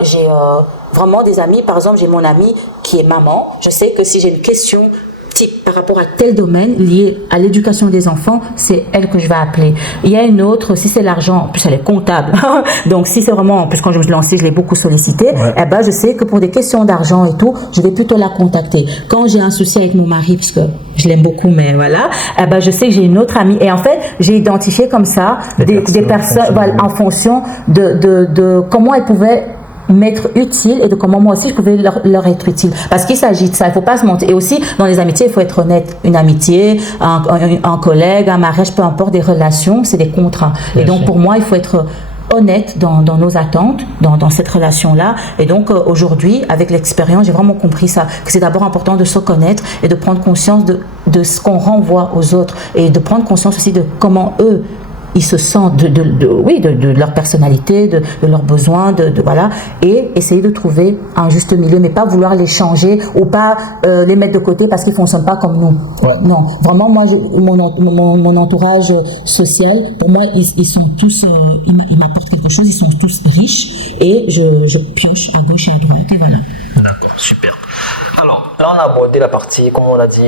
j'ai vraiment des amis. Par exemple, j'ai mon amie qui est maman. Je sais que si j'ai une question type par rapport à tel domaine lié à l'éducation des enfants, c'est elle que je vais appeler. Il y a une autre, si c'est l'argent, en plus elle est comptable, donc si c'est vraiment, en plus quand je me suis lancée, je l'ai beaucoup sollicité, je sais que pour des questions d'argent et tout, je vais plutôt la contacter. Quand j'ai un souci avec mon mari, parce que je l'aime beaucoup, mais voilà, je sais que j'ai une autre amie, et en fait, j'ai identifié comme ça des personnes en fonction de comment elles pouvaient m'être utile et de comment moi aussi je pouvais leur être utile, parce qu'il s'agit de ça, il faut pas se mentir. Et aussi dans les amitiés il faut être honnête, une amitié, un collègue, un mariage, peu importe, des relations c'est des contrats. Et donc pour moi il faut être honnête dans nos attentes, dans cette relation-là. Et donc aujourd'hui, avec l'expérience, j'ai vraiment compris ça, que c'est d'abord important de se connaître et de prendre conscience de ce qu'on renvoie aux autres et de prendre conscience aussi de comment eux ils se sentent de leur personnalité, de leurs besoins, voilà, et essayer de trouver un juste milieu, mais pas vouloir les changer ou pas les mettre de côté parce qu'ils fonctionnent pas comme nous. Ouais. Non, vraiment, moi, mon entourage social, pour moi, ils sont tous, ils m'apportent quelque chose, ils sont tous riches et je pioche à gauche et à droite, et voilà. D'accord, super. Alors, là, on a abordé la partie, comme on l'a dit,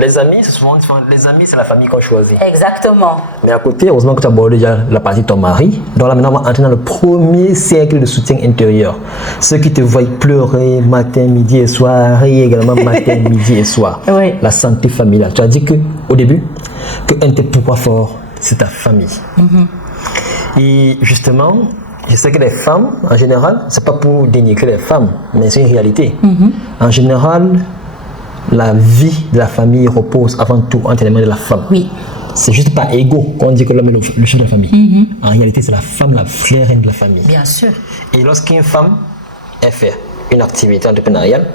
les amis, c'est souvent les amis, c'est la famille qu'on choisit. Exactement. Mais à côté, heureusement que tu as abordé déjà la partie de ton mari. Donc là, maintenant, on va entrer dans le premier cercle de soutien intérieur. Ceux qui te voient pleurer matin, midi et soir, et également matin, midi et soir. Oui. La santé familiale. Tu as dit qu'au début, qu'un de tes pourquoi forts, c'est ta famille. Et justement, je sais que les femmes, en général, c'est pas pour dénigrer les femmes, mais c'est une réalité. En général, la vie de la famille repose avant tout entre les mains de la femme. Oui. C'est juste par ego qu'on dit que l'homme est le chef de la famille. En réalité, c'est la femme la vraie reine de la famille. Bien sûr. Et lorsqu'une femme fait une activité entrepreneuriale,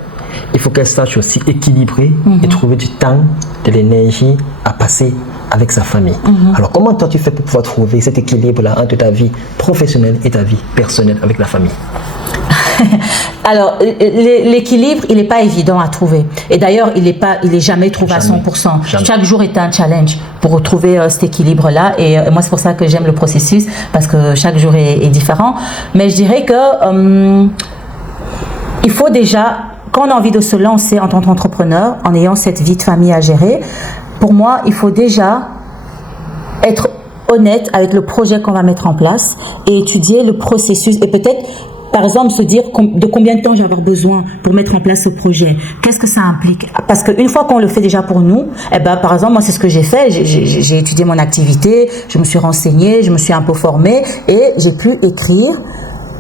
il faut qu'elle sache aussi équilibrer et trouver du temps, de l'énergie à passer avec sa famille. Alors, comment toi tu fais pour pouvoir trouver cet équilibre-là entre ta vie professionnelle et ta vie personnelle avec la famille? Alors, l'équilibre, il n'est pas évident à trouver. Et d'ailleurs, il est jamais trouvé à 100%. Jamais. Chaque jour est un challenge pour retrouver cet équilibre-là. Et moi, c'est pour ça que j'aime le processus, parce que chaque jour est différent. Mais je dirais que il faut déjà, quand on a envie de se lancer en tant qu'entrepreneur, en ayant cette vie de famille à gérer, pour moi, il faut déjà être honnête avec le projet qu'on va mettre en place et étudier le processus et peut-être, par exemple, se dire de combien de temps je vais avoir besoin pour mettre en place ce projet. Qu'est-ce que ça implique? Parce qu'une fois qu'on le fait déjà pour nous, eh ben, par exemple, moi, c'est ce que j'ai fait. J'ai étudié mon activité, je me suis renseignée, je me suis un peu formée et j'ai pu écrire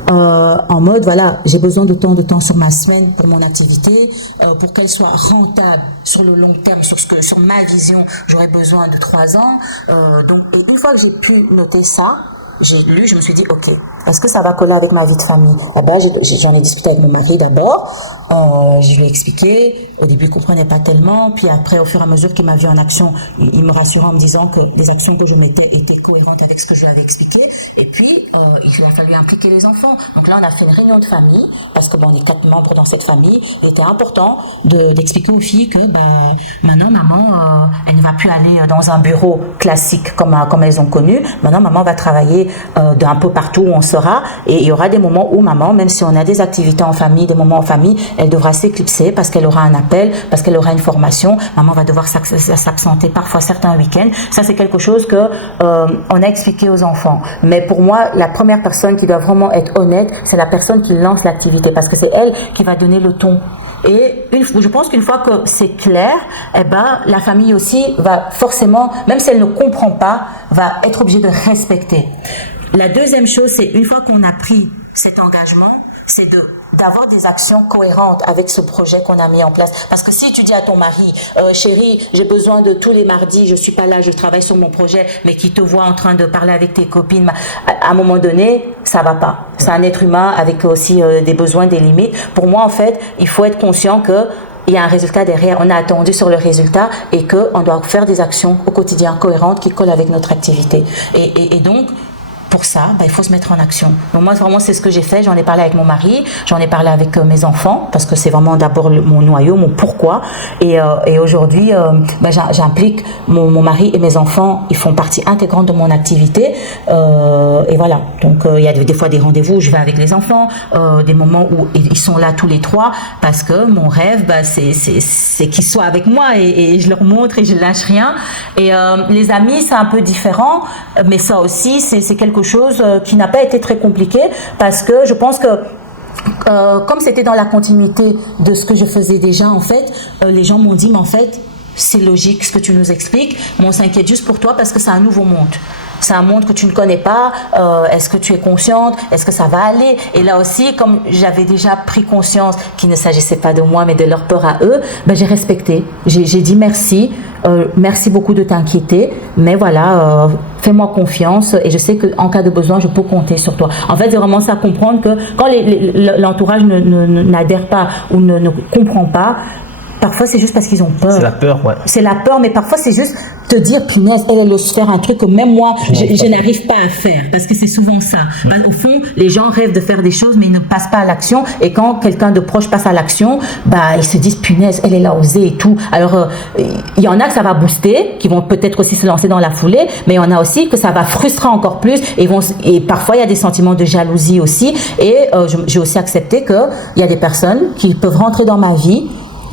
en mode, voilà, j'ai besoin de temps sur ma semaine pour mon activité, pour qu'elle soit rentable sur le long terme, sur ma vision, j'aurais besoin de 3 ans. Donc, et une fois que j'ai pu noter ça, j'ai lu, je me suis dit, ok, est-ce que ça va coller avec ma vie de famille? Eh ben, j'en ai discuté avec mon mari d'abord. Je lui ai expliqué. Au début, il ne comprenait pas tellement. Puis après, au fur et à mesure qu'il m'a vu en action, il me rassurait en me disant que les actions que je mettais étaient cohérentes avec ce que je lui avais expliqué. Et puis, il a fallu impliquer les enfants. Donc là, on a fait une réunion de famille, parce que bon, on est 4 membres dans cette famille. Il était important d'expliquer aux filles que maintenant, maman, elle ne va plus aller dans un bureau classique comme elles ont connu. Maintenant, maman va travailler d'un peu partout où on sera. Et il y aura des moments où maman, même si on a des activités en famille, des moments en famille, elle devra s'éclipser parce qu'elle aura un appel, parce qu'elle aura une formation. Maman va devoir s'absenter parfois certains week-ends. Ça, c'est quelque chose que on a expliqué aux enfants. Mais pour moi, la première personne qui doit vraiment être honnête, c'est la personne qui lance l'activité, parce que c'est elle qui va donner le ton. Et je pense qu'une fois que c'est clair, eh ben, la famille aussi va forcément, même si elle ne comprend pas, va être obligée de respecter. La deuxième chose, c'est une fois qu'on a pris cet engagement, c'est d'avoir des actions cohérentes avec ce projet qu'on a mis en place. Parce que si tu dis à ton mari, chérie, j'ai besoin de tous les mardis, je suis pas là, je travaille sur mon projet, mais qui te voit en train de parler avec tes copines, à un moment donné, ça va pas. C'est un être humain avec aussi des besoins, des limites. Pour moi, en fait, il faut être conscient que il y a un résultat derrière, on a attendu sur le résultat et qu'on doit faire des actions au quotidien cohérentes qui collent avec notre activité. Et donc, pour ça, il faut se mettre en action. Donc moi, vraiment, c'est ce que j'ai fait. J'en ai parlé avec mon mari, j'en ai parlé avec mes enfants, parce que c'est vraiment d'abord mon noyau, mon pourquoi. Et aujourd'hui, j'implique mon mari et mes enfants. Ils font partie intégrante de mon activité. Et voilà. Donc, il y a des fois des rendez-vous où je vais avec les enfants, des moments où ils sont là tous les 3, parce que mon rêve, c'est qu'ils soient avec moi et je leur montre et je lâche rien. Et les amis, c'est un peu différent, mais ça aussi, c'est quelque chose qui n'a pas été très compliqué, parce que je pense que comme c'était dans la continuité de ce que je faisais déjà, en fait, les gens m'ont dit, mais en fait, c'est logique ce que tu nous expliques, mais on s'inquiète juste pour toi parce que c'est un nouveau monde. C'est un monde que tu ne connais pas. Est-ce que tu es consciente? Est-ce que ça va aller? Et là aussi, comme j'avais déjà pris conscience qu'il ne s'agissait pas de moi, mais de leur peur à eux, j'ai respecté. J'ai dit merci. Merci beaucoup de t'inquiéter. Mais voilà, fais-moi confiance. Et je sais qu'en cas de besoin, je peux compter sur toi. En fait, c'est vraiment ça, comprendre que quand l'entourage n'adhère pas ou ne comprend pas, parfois c'est juste parce qu'ils ont peur. C'est la peur, ouais. C'est la peur, mais parfois c'est juste te dire, punaise, elle ose faire un truc que même moi, je n'arrive pas à faire. Parce que c'est souvent ça. Au fond, les gens rêvent de faire des choses, mais ils ne passent pas à l'action. Et quand quelqu'un de proche passe à l'action, ils se disent, punaise, elle a osé et tout. Alors, il y en a que ça va booster, qui vont peut-être aussi se lancer dans la foulée, mais il y en a aussi que ça va frustrer encore plus. Et parfois, il y a des sentiments de jalousie aussi. Et j'ai aussi accepté qu'il y a des personnes qui peuvent rentrer dans ma vie.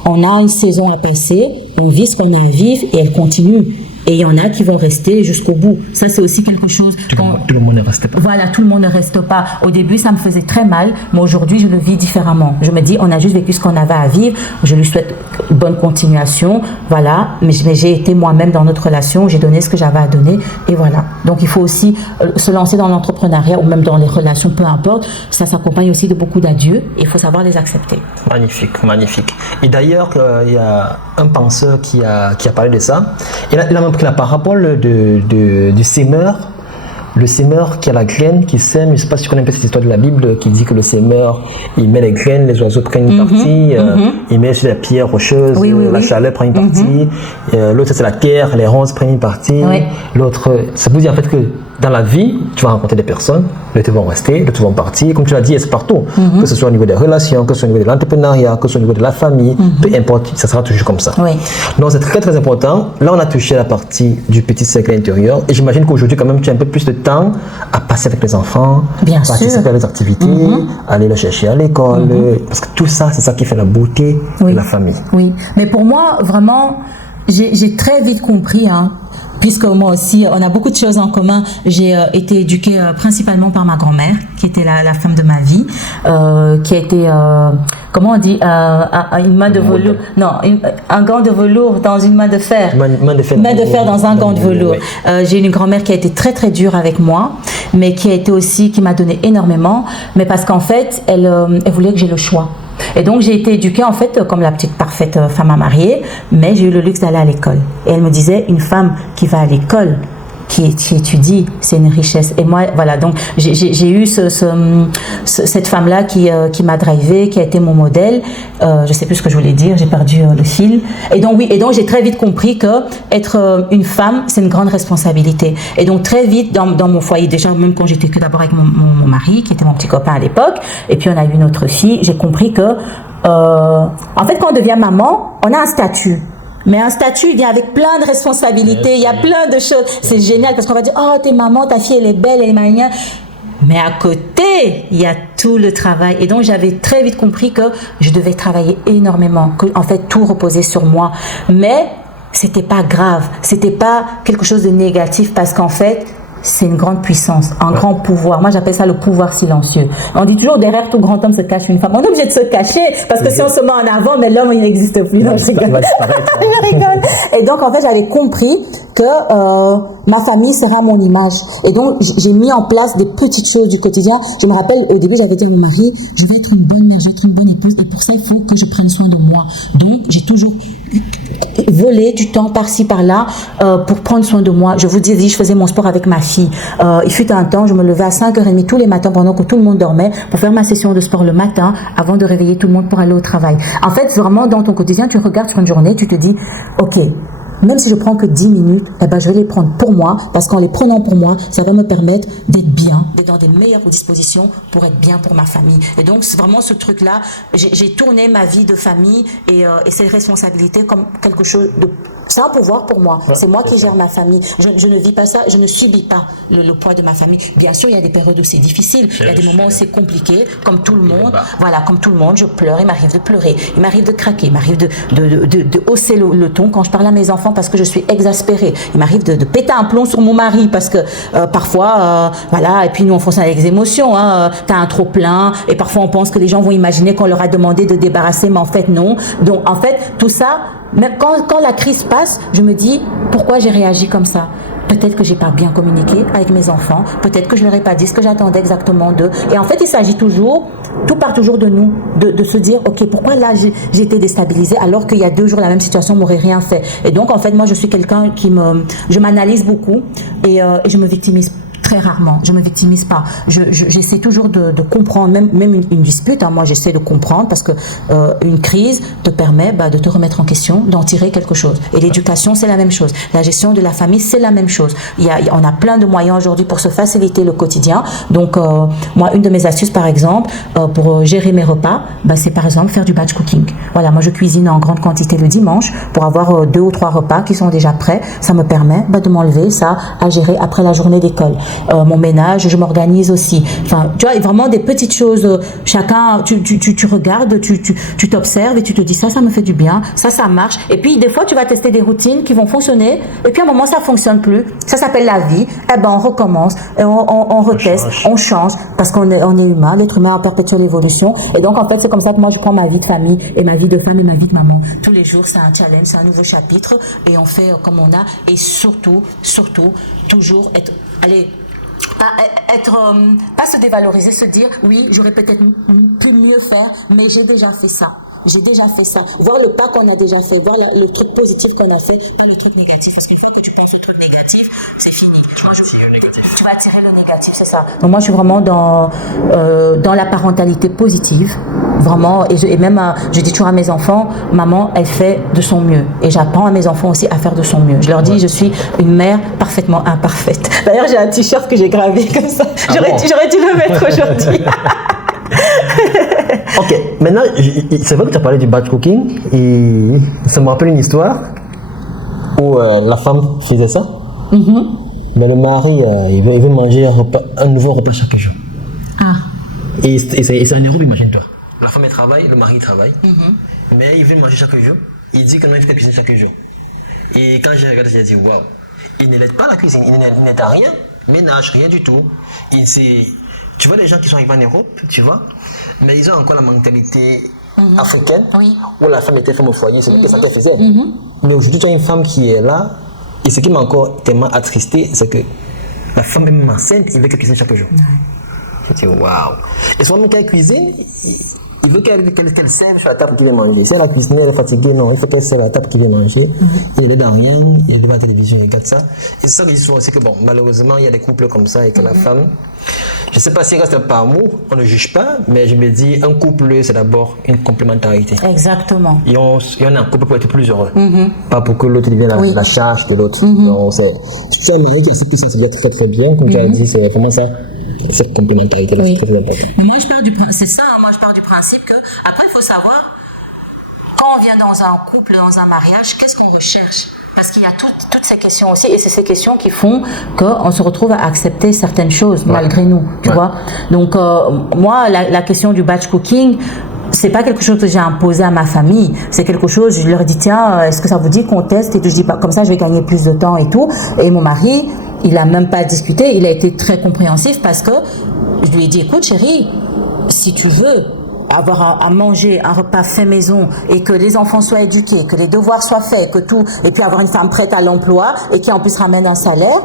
On a une saison à passer, on vit ce qu'on a à vivre et elle continue. Et il y en a qui vont rester jusqu'au bout. Ça, c'est aussi quelque chose... Tout le monde ne reste pas. Voilà, tout le monde ne reste pas. Au début, ça me faisait très mal, mais aujourd'hui, je le vis différemment. Je me dis, on a juste vécu ce qu'on avait à vivre. Je lui souhaite bonne continuation. Voilà, mais j'ai été moi-même dans notre relation. J'ai donné ce que j'avais à donner. Et voilà. Donc, il faut aussi se lancer dans l'entrepreneuriat ou même dans les relations, peu importe. Ça s'accompagne aussi de beaucoup d'adieux. Et il faut savoir les accepter. Magnifique, magnifique. Et d'ailleurs, il y a un penseur qui a parlé de ça. Il a même pris la parabole du semeur. Le semeur qui a la graine, qui sème. Je ne sais pas si tu connais un peu cette histoire de la Bible qui dit que le semeur, il met les graines, les oiseaux prennent une partie, il met sur la pierre rocheuse, la chaleur prend une partie, l'autre c'est la terre, les ronces prennent une partie, l'autre, ça veut dire en fait que dans la vie, tu vas rencontrer des personnes, d'autres vont rester, d'autres vont partir, comme tu l'as dit, c'est partout, que ce soit au niveau des relations, que ce soit au niveau de l'entrepreneuriat, que ce soit au niveau de la famille, peu importe, ça sera toujours comme ça. Donc c'est très très important. Là on a touché la partie du petit cercle intérieur et j'imagine qu'aujourd'hui quand même tu as un peu plus de temps à passer avec les enfants, participer à les activités, aller les chercher à l'école, parce que tout ça c'est ça qui fait la beauté de la famille. Oui, mais pour moi vraiment j'ai très vite compris puisque moi aussi, on a beaucoup de choses en commun. J'ai été éduquée principalement par ma grand-mère, qui était la femme de ma vie, qui a été, comment on dit, une main de velours, non, un gant de velours dans une main de fer. Main de fer dans un gant de velours. J'ai une grand-mère qui a été très très dure avec moi, mais qui m'a donné énormément, mais parce qu'en fait, elle voulait que j'ai le choix. Et donc j'ai été éduquée en fait comme la petite parfaite femme à marier, mais j'ai eu le luxe d'aller à l'école. Et elle me disait, une femme qui va à l'école, qui étudie, c'est une richesse. Et moi, voilà, donc j'ai eu cette femme-là qui m'a drivée, qui a été mon modèle. Je sais plus ce que je voulais dire, j'ai perdu le fil. Et donc j'ai très vite compris que être une femme, c'est une grande responsabilité. Et donc très vite dans mon foyer, déjà même quand j'étais que d'abord avec mon mari, qui était mon petit copain à l'époque, et puis on a eu une autre fille, j'ai compris que en fait quand on devient maman, on a un statut. Mais un statut, il vient avec plein de responsabilités, il y a plein de choses. C'est génial parce qu'on va dire, oh, t'es maman, ta fille, elle est belle, elle est manière. Mais à côté, il y a tout le travail. Et donc, j'avais très vite compris que je devais travailler énormément, que, en fait, tout reposait sur moi. Mais c'était pas grave, c'était pas quelque chose de négatif parce qu'en fait, c'est une grande puissance, un grand pouvoir. Moi, j'appelle ça le pouvoir silencieux. On dit toujours derrière tout grand homme se cache une femme. On est obligé de se cacher parce que si on se met en avant, mais l'homme, il n'existe plus. Non, je rigole. Je rigole. Et donc, en fait, j'avais compris que ma famille sera mon image. Et donc, j'ai mis en place des petites choses du quotidien. Je me rappelle, au début, j'avais dit à mon mari, je vais être une bonne mère, je vais être une bonne épouse. Et pour ça, il faut que je prenne soin de moi. Donc, j'ai toujours volé du temps par-ci, par-là pour prendre soin de moi. Je vous dis, je faisais mon sport avec ma fille. Il fut un temps, je me levais à 5h30 tous les matins pendant que tout le monde dormait pour faire ma session de sport le matin avant de réveiller tout le monde pour aller au travail. En fait, vraiment, dans ton quotidien, tu regardes sur une journée, tu te dis, ok, même si je prends que 10 minutes, je vais les prendre pour moi, parce qu'en les prenant pour moi, ça va me permettre d'être bien, d'être dans des meilleures dispositions pour être bien pour ma famille. Et donc, c'est vraiment ce truc-là, j'ai tourné ma vie de famille et ces responsabilités comme quelque chose de... C'est un pouvoir pour moi. C'est moi qui gère ma famille. Je ne vis pas ça, je ne subis pas le poids de ma famille. Bien sûr, il y a des périodes où c'est difficile, il y a des moments où c'est compliqué, comme tout le monde. Voilà, comme tout le monde, je pleure, il m'arrive de pleurer, il m'arrive de craquer, il m'arrive de hausser le ton quand je parle à mes enfants parce que je suis exaspérée. Il m'arrive de péter un plomb sur mon mari parce que parfois, voilà, et puis nous on fonctionne avec les émotions. T'as un trop plein et parfois on pense que les gens vont imaginer qu'on leur a demandé de débarrasser, mais en fait non. Donc en fait, tout ça, même quand la crise passe, je me dis pourquoi j'ai réagi comme ça. Peut-être que j'ai pas bien communiqué avec mes enfants. Peut-être que je leur ai pas dit ce que j'attendais exactement d'eux. Et en fait, il s'agit toujours, tout part toujours de nous, de se dire, ok, pourquoi là j'ai été déstabilisée alors qu'il y a 2 jours la même situation m'aurait rien fait. Et donc en fait, moi je suis quelqu'un je m'analyse beaucoup et je me victimise très rarement. Je me victimise pas. J'essaie toujours de comprendre, même une dispute. Moi, j'essaie de comprendre parce que une crise te permet de te remettre en question, d'en tirer quelque chose. Et l'éducation, c'est la même chose. La gestion de la famille, c'est la même chose. On a plein de moyens aujourd'hui pour se faciliter le quotidien. Donc, moi, une de mes astuces, par exemple, pour gérer mes repas, c'est par exemple faire du batch cooking. Voilà, moi, je cuisine en grande quantité le dimanche pour avoir 2 ou 3 repas qui sont déjà prêts. Ça me permet de m'enlever ça à gérer après la journée d'école. Mon ménage, je m'organise aussi. Enfin, tu vois, vraiment des petites choses. Chacun, tu regardes, tu t'observes et tu te dis ça me fait du bien, ça marche. Et puis, des fois, tu vas tester des routines qui vont fonctionner. Et puis, à un moment, ça fonctionne plus. Ça s'appelle la vie. On recommence, et on reteste, on change parce qu'on est humain. L'être humain en perpétuelle évolution. Et donc, en fait, c'est comme ça que moi, je prends ma vie de famille et ma vie de femme et ma vie de maman. Tous les jours, c'est un challenge, c'est un nouveau chapitre et on fait comme on a et surtout, toujours être, pas se dévaloriser, se dire oui, j'aurais peut-être pu mieux faire, mais j'ai déjà fait ça. Voir le pas qu'on a déjà fait, voir le truc positif qu'on a fait, pas le truc négatif. Parce qu'une fois que tu penses au truc négatif, c'est fini. Tu vas tirer le négatif, c'est ça. Donc moi, je suis vraiment dans la parentalité positive. Vraiment, et même, je dis toujours à mes enfants, maman, elle fait de son mieux. Et j'apprends à mes enfants aussi à faire de son mieux. Je leur dis, je suis une mère parfaitement imparfaite. D'ailleurs, j'ai un t-shirt que j'ai gravé comme ça. J'aurais dû le mettre aujourd'hui. Ok, maintenant, c'est vrai que tu as parlé du batch cooking et ça me rappelle une histoire où la femme faisait ça, mais le mari, il veut manger un nouveau repas chaque jour. Et c'est un héros, imagine-toi. La femme elle travaille, le mari travaille, mais il veut manger chaque jour. Il dit que non, il fait cuisiner chaque jour. Et quand j'ai regardé, j'ai dit waouh, il ne l'aide pas à la cuisine, il n'aide à rien, ménage, rien du tout. Tu vois les gens qui sont arrivés en Europe, tu vois, mais ils ont encore la mentalité africaine, où la femme était femme au foyer, c'est ça qu'elle faisait. Mais aujourd'hui, tu as une femme qui est là, et ce qui m'a encore tellement attristé, c'est que la femme est même enceinte, il veut qu'elle cuisine chaque jour. Je dis waouh. Et souvent, quand elle cuisine, il veut qu'elle serve sur la table qu'il veut manger. Si elle a cuisiné, elle est fatiguée, non, il faut qu'elle serve à la table qu'il veut manger. Il est dans rien, il est devant la télévision, il regarde ça. Et c'est ça que je dis souvent aussi que bon, malheureusement, il y a des couples comme ça et que la femme, je ne sais pas si elle reste par amour, on ne juge pas, mais je me dis, un couple, c'est d'abord une complémentarité. Exactement. Et on est un couple pour être plus heureux. Pas pour que l'autre devienne la charge de l'autre. Donc, c'est un mari qui accepte ça, c'est déjà très très bien. Comme tu as dit, c'est vraiment ça. Cette complémentarité là, c'est très important. Moi, je pars du principe que, après, il faut savoir, quand on vient dans un couple, dans un mariage, qu'est-ce qu'on recherche? Parce qu'il y a toutes ces questions aussi, et c'est ces questions qui font qu'on se retrouve à accepter certaines choses, malgré nous, tu vois. Donc, moi, la question du batch cooking, c'est pas quelque chose que j'ai imposé à ma famille, c'est quelque chose, je leur dis, tiens, est-ce que ça vous dit qu'on teste? Et je dis, comme ça, je vais gagner plus de temps et tout. Et mon mari, il a même pas discuté, il a été très compréhensif parce que je lui ai dit, écoute chérie, si tu veux avoir à manger un repas fait maison et que les enfants soient éduqués, que les devoirs soient faits, que tout, et puis avoir une femme prête à l'emploi et qui en plus ramène un salaire,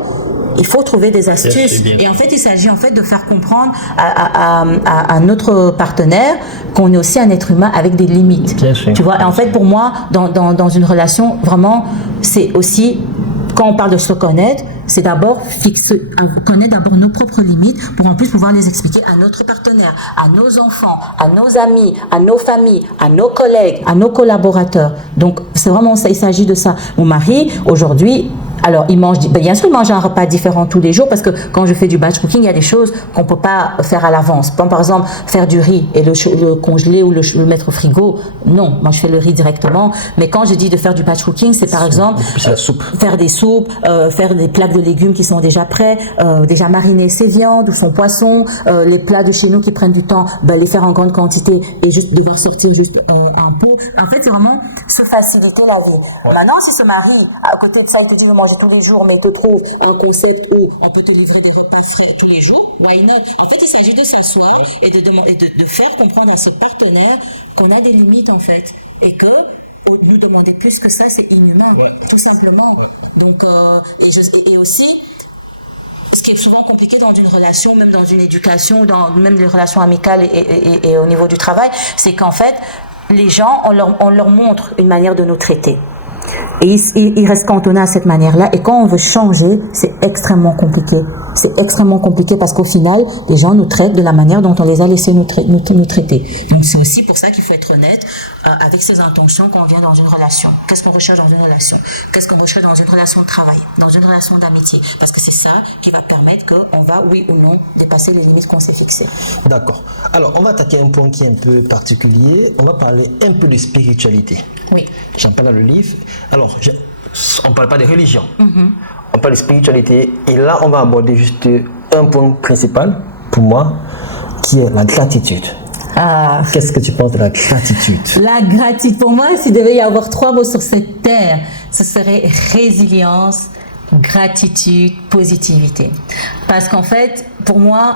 il faut trouver des astuces. Et en fait, il s'agit en fait de faire comprendre à notre partenaire qu'on est aussi un être humain avec des limites. Tu vois, et en fait, pour moi, dans une relation, vraiment, c'est aussi, quand on parle de se connaître, c'est d'abord connaître d'abord nos propres limites pour en plus pouvoir les expliquer à notre partenaire, à nos enfants, à nos amis, à nos familles, à nos collègues, à nos collaborateurs. Donc, c'est vraiment ça, il s'agit de ça. Mon mari, aujourd'hui, alors, il mange, bien sûr, il mange un repas différent tous les jours parce que quand je fais du batch cooking, il y a des choses qu'on ne peut pas faire à l'avance. Comme par exemple, faire du riz et le congeler ou le mettre au frigo. Non, moi je fais le riz directement. Mais quand je dis de faire du batch cooking, c'est par exemple faire des soupes, faire des plats de légumes qui sont déjà prêts, déjà mariner ses viandes ou son poisson, les plats de chez nous qui prennent du temps, les faire en grande quantité et juste devoir sortir juste un pot. En fait, c'est vraiment se faciliter la vie. Maintenant, si ce mari, à côté de ça, il te dit de manger tous les jours, mais il te trouve un concept où on peut te livrer des repas frais tous les jours, why not? En fait, il s'agit de s'asseoir et de faire comprendre à ce partenaire qu'on a des limites, en fait, et que nous demander plus que ça, c'est inhumain, tout simplement. Donc, et aussi, ce qui est souvent compliqué dans une relation, même dans une éducation, dans même les relations amicales et au niveau du travail, c'est qu'en fait, les gens, on leur montre une manière de nous traiter. Et il reste cantonné à cette manière-là. Et quand on veut changer, c'est extrêmement compliqué. C'est extrêmement compliqué parce qu'au final, les gens nous traitent de la manière dont on les a laissés nous traiter. Donc c'est aussi pour ça qu'il faut être honnête avec ses intentions quand on vient dans une relation. Qu'est-ce qu'on recherche dans une relation? Qu'est-ce qu'on recherche dans une relation de travail? Dans une relation d'amitié? Parce que c'est ça qui va permettre qu'on va, oui ou non, dépasser les limites qu'on s'est fixées. D'accord. Alors, on va attaquer un point qui est un peu particulier. On va parler un peu de spiritualité. Oui. J'en parle dans le livre. Alors, on ne parle pas de religion. On parle de spiritualité. Et là, on va aborder juste un point principal, pour moi, qui est la gratitude. Qu'est-ce que tu penses de la gratitude? La gratitude, pour moi, s'il devait y avoir 3 mots sur cette terre, ce serait résilience, gratitude, positivité. Parce qu'en fait, pour moi,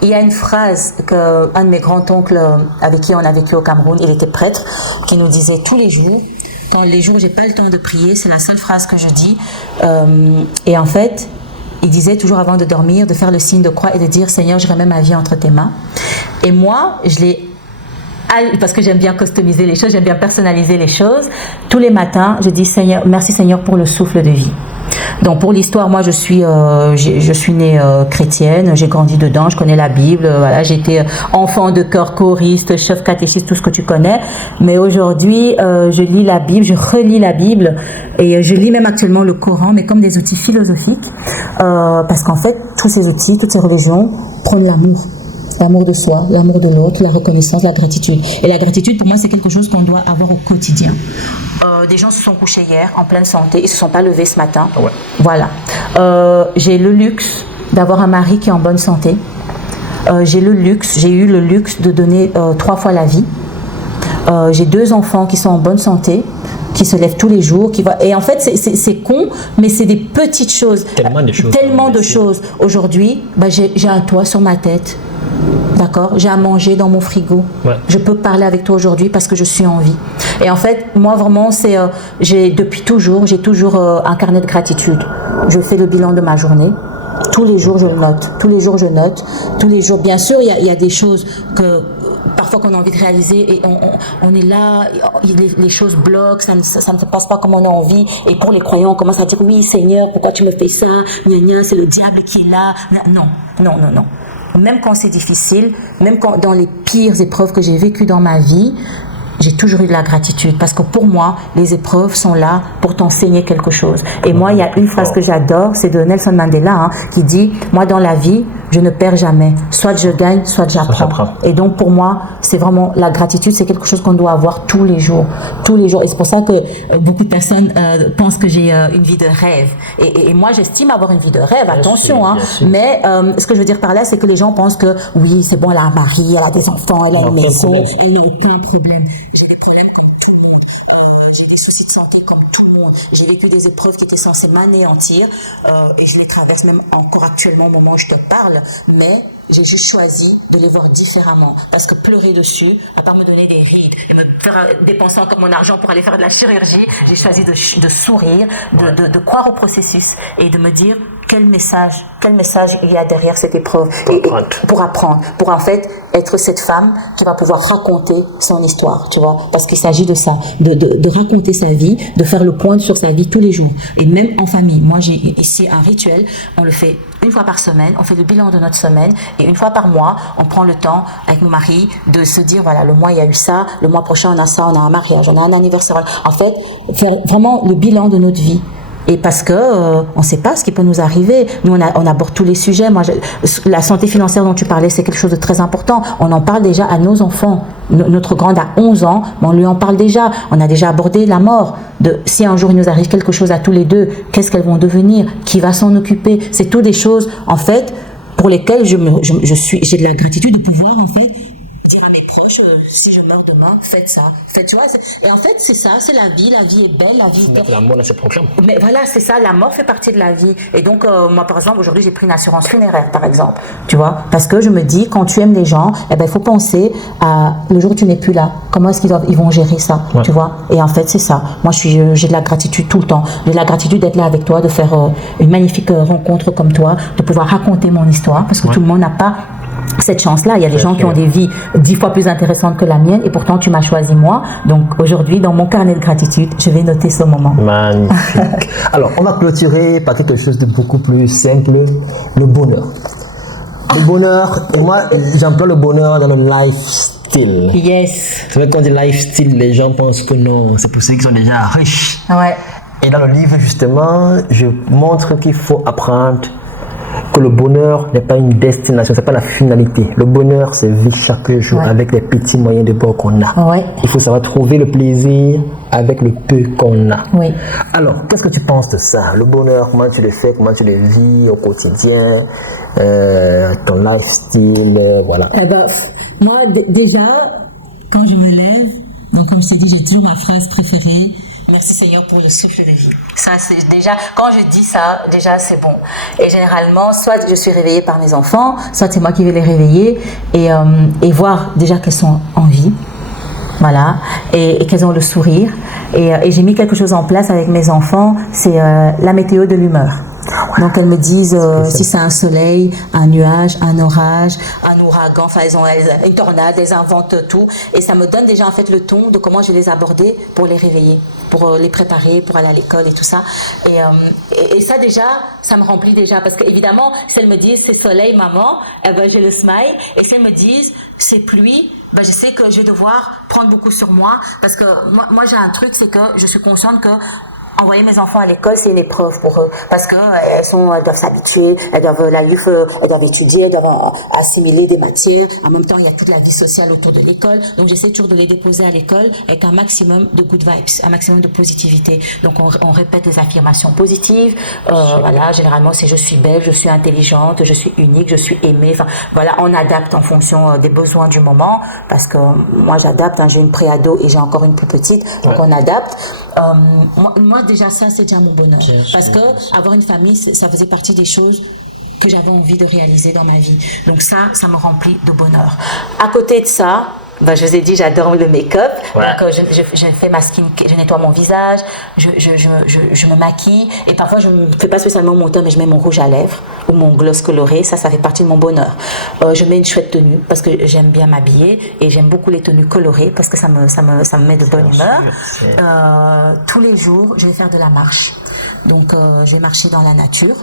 il y a une phrase qu'un de mes grands-oncles avec qui on a vécu au Cameroun, il était prêtre, qui nous disait tous les jours, quand les jours où j'ai pas le temps de prier, c'est la seule phrase que je dis. Et en fait, il disait toujours avant de dormir, de faire le signe de croix et de dire « Seigneur, je remets ma vie entre tes mains ». Et moi, je l'ai, parce que j'aime bien customiser les choses, j'aime bien personnaliser les choses. Tous les matins, je dis Seigneur, merci Seigneur pour le souffle de vie. Donc pour l'histoire, moi je suis née chrétienne, j'ai grandi dedans, je connais la Bible, voilà, j'ai été enfant de chœur, choriste, chef catéchiste, tout ce que tu connais. Mais aujourd'hui, je lis la Bible, je relis la Bible et je lis même actuellement le Coran, mais comme des outils philosophiques, parce qu'en fait, tous ces outils, toutes ces religions prônent l'amour. L'amour de soi, l'amour de l'autre, la reconnaissance, la gratitude. Et la gratitude, pour moi, c'est quelque chose qu'on doit avoir au quotidien. Des gens se sont couchés hier en pleine santé, ils ne se sont pas levés ce matin. Ouais. Voilà. J'ai le luxe d'avoir un mari qui est en bonne santé. J'ai eu le luxe de donner 3 fois la vie. J'ai 2 enfants qui sont en bonne santé, qui se lèvent tous les jours, et en fait c'est con, mais c'est des petites choses. Tellement de choses. Aujourd'hui, j'ai un toit sur ma tête. D'accord, j'ai à manger dans mon frigo. Ouais. Je peux parler avec toi aujourd'hui parce que je suis en vie. Et en fait, moi vraiment, j'ai toujours un carnet de gratitude. Je fais le bilan de ma journée. Tous les jours, je le note. Tous les jours, bien sûr, il y a des choses que parfois qu'on a envie de réaliser et on est là, les choses bloquent, ça ne se passe pas comme on a envie. Et pour les croyants, on commence à dire oui Seigneur, pourquoi tu me fais ça? Gna gna, c'est le diable qui est là. Non. Même quand c'est difficile, même dans les pires épreuves que j'ai vécues dans ma vie, j'ai toujours eu de la gratitude parce que pour moi, les épreuves sont là pour t'enseigner quelque chose. Et moi, il y a une phrase que j'adore, c'est de Nelson Mandela, qui dit « Moi, dans la vie, je ne perds jamais. Soit je gagne, soit j'apprends. » Et donc, pour moi, c'est vraiment la gratitude, c'est quelque chose qu'on doit avoir tous les jours. Tous les jours. Et c'est pour ça que beaucoup de personnes pensent que j'ai une vie de rêve. Et moi, j'estime avoir une vie de rêve, attention. Mais ce que je veux dire par là, c'est que les gens pensent que oui, c'est bon, elle a un mari, elle a des enfants, elle a une maison, et il n'y a aucun problème. J'ai des problèmes comme tout le monde, j'ai des soucis de santé comme tout le monde, j'ai vécu des épreuves qui étaient censées m'anéantir et je les traverse même encore actuellement au moment où je te parle, mais j'ai juste choisi de les voir différemment parce que pleurer dessus, à part me donner des rides et me faire dépenser encore mon argent pour aller faire de la chirurgie, j'ai choisi de sourire, de croire au processus et de me dire quel message il y a derrière cette épreuve pour apprendre, pour en fait être cette femme qui va pouvoir raconter son histoire, tu vois, parce qu'il s'agit de ça, de raconter sa vie, de faire le point sur sa vie tous les jours et même en famille. Moi j'ai ici un rituel, on le fait une fois par semaine, on fait le bilan de notre semaine et une fois par mois, on prend le temps avec mon mari de se dire voilà, le mois il y a eu ça, le mois prochain on a ça, on a un mariage, on a un anniversaire. En fait, faire vraiment le bilan de notre vie. Et parce que on ne sait pas ce qui peut nous arriver. Nous, on aborde tous les sujets. Moi, la santé financière dont tu parlais, c'est quelque chose de très important. On en parle déjà à nos enfants. Notre grande a 11 ans, mais on lui en parle déjà. On a déjà abordé la mort. Si un jour il nous arrive quelque chose à tous les deux, qu'est-ce qu'elles vont devenir? Qui va s'en occuper? C'est toutes des choses, en fait, pour lesquelles j'ai de la gratitude de pouvoir, en fait, dire à mes proches, si je meurs demain, faites ça. Tu vois, et en fait, c'est ça, c'est la vie est belle, la vie... La mort dans ses programmes. Mais voilà, c'est ça, la mort fait partie de la vie. Et donc, moi, par exemple, aujourd'hui, j'ai pris une assurance funéraire, par exemple, tu vois, parce que je me dis, quand tu aimes les gens, il faut penser à le jour où tu n'es plus là, comment est-ce qu'ils vont gérer ça, tu vois. Et en fait, c'est ça. Moi, j'ai de la gratitude tout le temps. J'ai de la gratitude d'être là avec toi, de faire une magnifique rencontre comme toi, de pouvoir raconter mon histoire, parce que tout le monde n'a pas cette chance-là. Il y a des gens qui ont des vies 10 fois plus intéressantes que la mienne et pourtant tu m'as choisi moi. Donc aujourd'hui, dans mon carnet de gratitude, je vais noter ce moment. Magnifique. Alors, on va clôturer par quelque chose de beaucoup plus simple, le bonheur. Le bonheur, et moi, j'emploie le bonheur dans le lifestyle. Yes. C'est vrai qu'on dit lifestyle, les gens pensent que non, c'est pour ceux qui sont déjà riches. Ouais. Et dans le livre, justement, je montre qu'il faut apprendre que le bonheur n'est pas une destination, c'est pas la finalité. Le bonheur, c'est vivre chaque jour avec les petits moyens de bord qu'on a. Ouais. Il faut savoir trouver le plaisir avec le peu qu'on a. Oui. Alors, qu'est-ce que tu penses de ça? Le bonheur, comment tu le fais, comment tu le vis au quotidien, ton lifestyle, voilà. Eh ben, moi, déjà, quand je me lève, donc comme je t'ai dit, j'ai toujours ma phrase préférée. Merci Seigneur pour le souffle de vie. Ça, c'est déjà, quand je dis ça, déjà c'est bon. Et généralement, soit je suis réveillée par mes enfants, soit c'est moi qui vais les réveiller et voir déjà qu'elles sont en vie. Voilà, et qu'elles ont le sourire. Et j'ai mis quelque chose en place avec mes enfants, c'est la météo de l'humeur. Donc elles me disent si c'est un soleil, un nuage, un orage, un ouragan, enfin elles ont une tornade, elles inventent tout et ça me donne déjà en fait le ton de comment je vais les aborder pour les réveiller, pour les préparer, pour aller à l'école et tout ça. Et ça déjà, ça me remplit déjà parce qu'évidemment, si elles me disent c'est soleil maman, eh ben, j'ai le smile et si elles me disent c'est pluie, ben, je sais que je vais devoir prendre beaucoup sur moi parce que moi j'ai un truc, c'est que je suis consciente que envoyer mes enfants à l'école, c'est une épreuve pour eux parce que elles doivent s'habituer, elles doivent étudier, elles doivent assimiler des matières. En même temps, il y a toute la vie sociale autour de l'école. Donc, j'essaie toujours de les déposer à l'école avec un maximum de good vibes, un maximum de positivité. Donc, on répète des affirmations positives. Voilà, généralement, c'est je suis belle, je suis intelligente, je suis unique, je suis aimée. Enfin, voilà, on adapte en fonction des besoins du moment parce que moi, j'adapte. Hein, j'ai une préado et j'ai encore une plus petite, donc on adapte. Moi, déjà ça c'est déjà mon bonheur parce que avoir une famille ça faisait partie des choses que j'avais envie de réaliser dans ma vie, donc ça me remplit de bonheur. À côté de ça, ben, je vous ai dit j'adore le make-up, donc je fais ma skin, je nettoie mon visage, je me maquille et parfois je ne fais pas spécialement mon teint mais je mets mon rouge à lèvres ou mon gloss coloré, ça fait partie de mon bonheur. Je mets une chouette tenue parce que j'aime bien m'habiller et j'aime beaucoup les tenues colorées parce que ça me met de bonne humeur. Tous les jours je vais faire de la marche, donc je vais marcher dans la nature.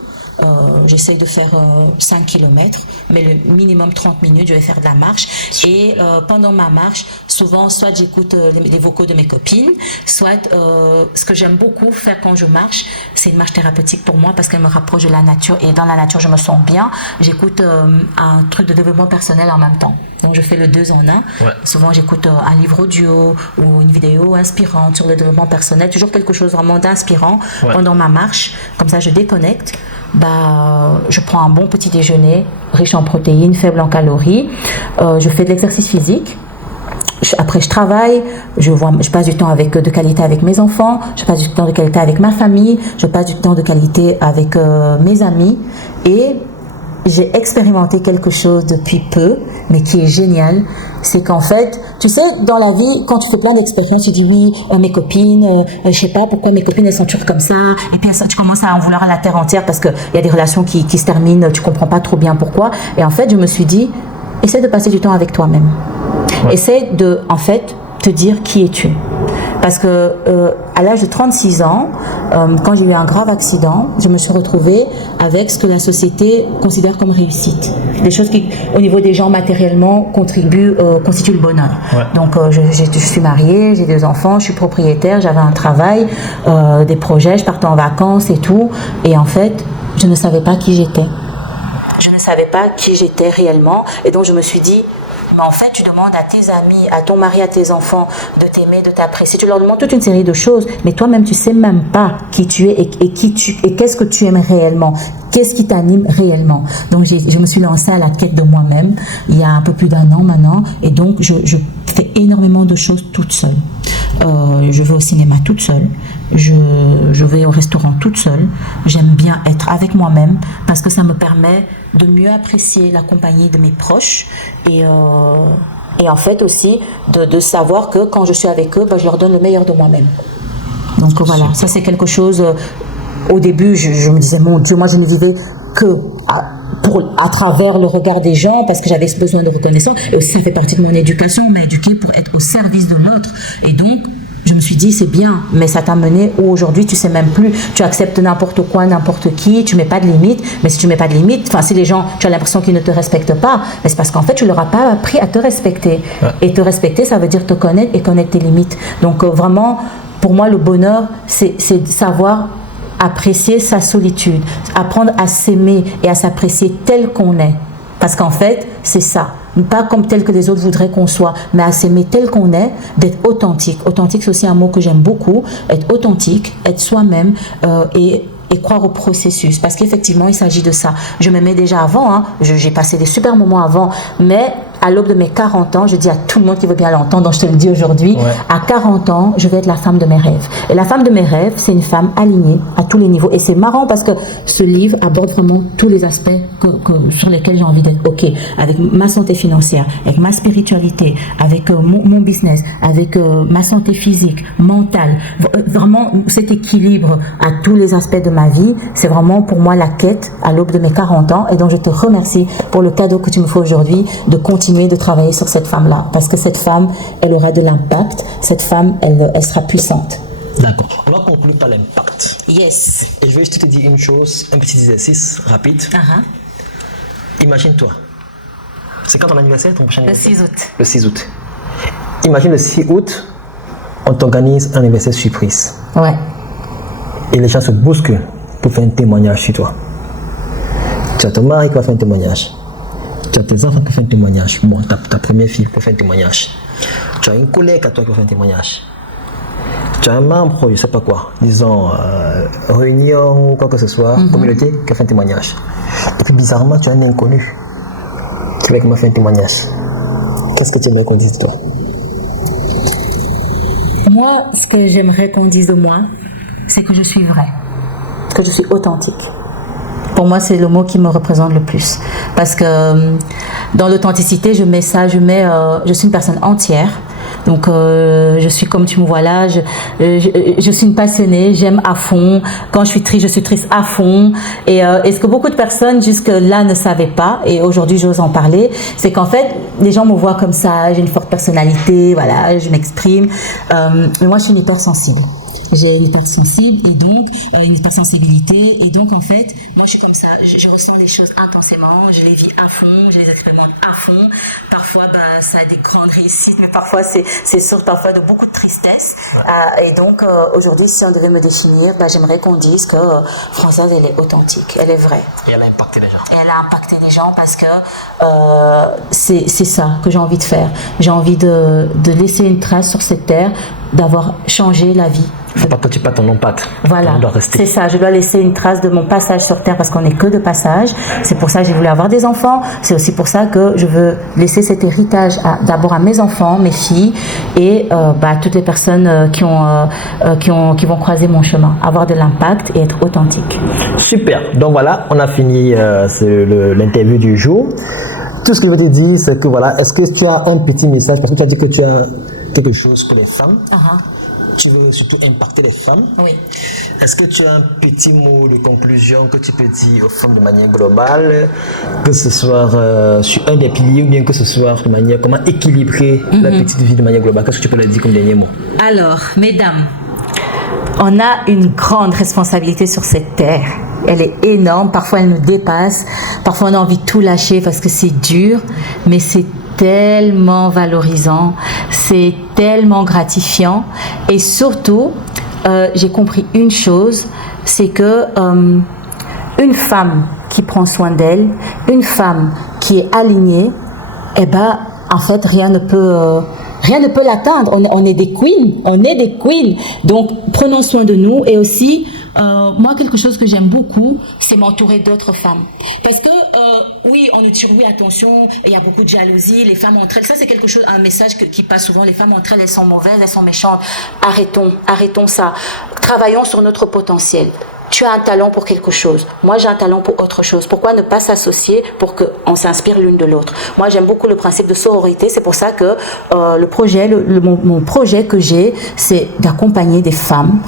J'essaye de faire 5 km, mais le minimum 30 minutes, je vais faire de la marche. Et pendant ma marche, souvent, soit j'écoute les vocaux de mes copines, soit ce que j'aime beaucoup faire quand je marche, c'est une marche thérapeutique pour moi parce qu'elle me rapproche de la nature. Et dans la nature, je me sens bien. J'écoute un truc de développement personnel en même temps. Donc, je fais le 2 en 1. Ouais. Souvent, j'écoute un livre audio ou une vidéo inspirante sur le développement personnel. Toujours quelque chose vraiment d'inspirant pendant ma marche. Comme ça, je déconnecte. Je prends un bon petit déjeuner riche en protéines, faible en calories. Je fais de l'exercice physique. Après, je travaille. Je passe du temps de qualité avec mes enfants. Je passe du temps de qualité avec ma famille. Je passe du temps de qualité avec mes amis. Et j'ai expérimenté quelque chose depuis peu, mais qui est génial. C'est qu'en fait, tu sais, dans la vie, quand tu fais plein d'expériences, tu dis oui, mes copines, je sais pas pourquoi mes copines elles sont toujours comme ça, et puis ça, tu commences à en vouloir à la terre entière parce que il y a des relations qui se terminent, tu comprends pas trop bien pourquoi. Et en fait, je me suis dit, essaie de passer du temps avec toi-même. Ouais. Essaie de, en fait, te dire qui es-tu. Parce que à l'âge de 36 ans, quand j'ai eu un grave accident, je me suis retrouvée avec ce que la société considère comme réussite. Des choses qui, au niveau des gens matériellement, constituent le bonheur. Ouais. Donc je suis mariée, j'ai 2 enfants, je suis propriétaire, j'avais un travail, des projets, je partais en vacances et tout. Et en fait, je ne savais pas qui j'étais. Je ne savais pas qui j'étais réellement. Et donc je me suis dit, mais en fait, tu demandes à tes amis, à ton mari, à tes enfants de t'aimer, de t'apprécier. Tu leur demandes toute une série de choses, mais toi-même, tu sais même pas qui tu es et qu'est-ce que tu aimes réellement. Qu'est-ce qui t'anime réellement? Donc, je me suis lancée à la quête de moi-même il y a un peu plus d'1 an maintenant. Et donc, je fais énormément de choses toute seule. Je vais au cinéma toute seule. Je vais au restaurant toute seule. J'aime bien être avec moi-même parce que ça me permet de mieux apprécier la compagnie de mes proches et en fait aussi de savoir que quand je suis avec eux, je leur donne le meilleur de moi-même. Donc voilà, ça c'est quelque chose... Au début, je me disais, mon Dieu, moi je ne vivais que à travers le regard des gens, parce que j'avais ce besoin de reconnaissance, et aussi ça fait partie de mon éducation, on m'a éduquée pour être au service de l'autre, et donc je me suis dit c'est bien, mais ça t'a mené où aujourd'hui tu sais même plus, tu acceptes n'importe quoi, n'importe qui, tu mets pas de limite, mais si tu mets pas de limite, enfin si les gens, tu as l'impression qu'ils ne te respectent pas, mais c'est parce qu'en fait tu leur as pas appris à te respecter, et te respecter ça veut dire te connaître et connaître tes limites, donc vraiment pour moi le bonheur c'est de savoir apprécier sa solitude, apprendre à s'aimer et à s'apprécier tel qu'on est, parce qu'en fait c'est ça. Pas comme tel que les autres voudraient qu'on soit, mais à s'aimer tel qu'on est, d'être authentique. Authentique, c'est aussi un mot que j'aime beaucoup. Être authentique, être soi-même et croire au processus. Parce qu'effectivement, il s'agit de ça. Je m'aimais déjà avant, hein. J'ai passé des super moments avant, mais à l'aube de mes 40 ans, je dis à tout le monde qui veut bien l'entendre, donc je te le dis aujourd'hui, à 40 ans, je vais être la femme de mes rêves. Et la femme de mes rêves, c'est une femme alignée à tous les niveaux. Et c'est marrant parce que ce livre aborde vraiment tous les aspects sur lesquels j'ai envie d'être OK, avec ma santé financière, avec ma spiritualité, avec mon business, avec ma santé physique, mentale. Vraiment, cet équilibre à tous les aspects de ma vie, c'est vraiment pour moi la quête à l'aube de mes 40 ans. Et donc, je te remercie pour le cadeau que tu me fais aujourd'hui de continuer de travailler sur cette femme-là. Parce que cette femme, elle aura de l'impact. Cette femme, elle sera puissante. D'accord. On va conclure par l'impact. Yes. Et je vais juste te dire une chose, un petit exercice rapide. Imagine-toi. C'est quand ton anniversaire, ton prochain anniversaire? Le 6 août. Le 6 août. Imagine le 6 août, on t'organise un anniversaire surprise. Ouais. Et les gens se bousculent pour faire un témoignage sur toi. Tu as ton mari qui va faire un témoignage. Tu as tes enfants qui font un témoignage. Bon, ta première fille pour faire un témoignage. Tu as une collègue à toi qui va faire un témoignage. Tu as un membre, je ne sais pas quoi, disons, réunion ou quoi que ce soit, communauté qui va faire un témoignage. Et puis bizarrement, tu as un inconnu qui va faire un témoignage. Qu'est-ce que tu aimerais qu'on dise de toi? Moi, ce que j'aimerais qu'on dise de moi, c'est que je suis vraie, que je suis authentique. Pour moi, c'est le mot qui me représente le plus. Parce que dans l'authenticité, je suis une personne entière. Donc, je suis comme tu me vois là, je suis une passionnée, j'aime à fond. Quand je suis triste à fond. Et ce que beaucoup de personnes jusque-là ne savaient pas, et aujourd'hui j'ose en parler, c'est qu'en fait, les gens me voient comme ça, j'ai une forte personnalité, voilà, je m'exprime. Mais moi, je suis une hypersensible. J'ai une hypersensible et donc une hypersensibilité, et donc en fait moi je suis comme ça, je ressens des choses intensément, je les vis à fond, je les expérimente à fond. Parfois ça a des grandes réussites, mais parfois c'est source parfois de beaucoup de tristesse. Et donc aujourd'hui, si on devait me définir, j'aimerais qu'on dise que Françoise, elle est authentique, elle est vraie. Et elle a impacté les gens. Et elle a impacté les gens parce que c'est ça que j'ai envie de faire. J'ai envie de laisser une trace sur cette terre, d'avoir changé la vie. Il ne faut pas que tu passes ton nom pâte. Voilà, c'est ça, je dois laisser une trace de mon passage sur Terre parce qu'on n'est que de passage. C'est pour ça que j'ai voulu avoir des enfants. C'est aussi pour ça que je veux laisser cet héritage d'abord à mes enfants, mes filles et toutes les personnes qui vont croiser mon chemin. Avoir de l'impact et être authentique. Super, donc voilà, on a fini l'interview du jour. Tout ce que je veux te dire, c'est que voilà, est-ce que tu as un petit message, parce que tu as dit que tu as quelque chose pour les femmes. Tu veux surtout impacter les femmes. Oui. Est-ce que tu as un petit mot de conclusion que tu peux dire aux femmes de manière globale, que ce soit sur un des piliers ou bien que ce soit de manière comment équilibrer la petite vie de manière globale? Qu'est-ce que tu peux leur dire comme dernier mot? Alors, mesdames, on a une grande responsabilité sur cette terre. Elle est énorme, parfois elle nous dépasse, parfois on a envie de tout lâcher parce que c'est dur, mais c'est tellement valorisant, c'est tellement gratifiant. Et surtout, j'ai compris une chose, c'est que une femme qui prend soin d'elle, une femme qui est alignée, en fait, rien ne peut l'atteindre. On est des queens, Donc, prenons soin de nous. Et aussi, moi, quelque chose que j'aime beaucoup, c'est m'entourer d'autres femmes. Parce que, oui, on nous dit, oui, attention, il y a beaucoup de jalousie, les femmes entre elles. Ça, c'est quelque chose, un message qui passe souvent. Les femmes entre elles, elles sont mauvaises, elles sont méchantes. Arrêtons ça. Travaillons sur notre potentiel. tu as un talent pour quelque chose, moi j'ai un talent pour autre chose. Pourquoi ne pas s'associer pour qu'on s'inspire l'une de l'autre? Moi j'aime beaucoup le principe de sororité, c'est pour ça que mon projet que j'ai, c'est d'accompagner des femmes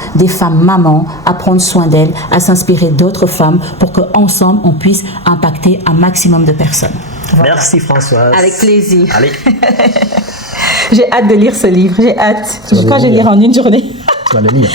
mamans, à prendre soin d'elles, à s'inspirer d'autres femmes pour qu'ensemble on puisse impacter un maximum de personnes. Voilà. Merci Françoise. Avec plaisir. Allez. J'ai hâte de lire ce livre, j'ai hâte. Je crois que je vais lire en une journée. Tu vas le lire.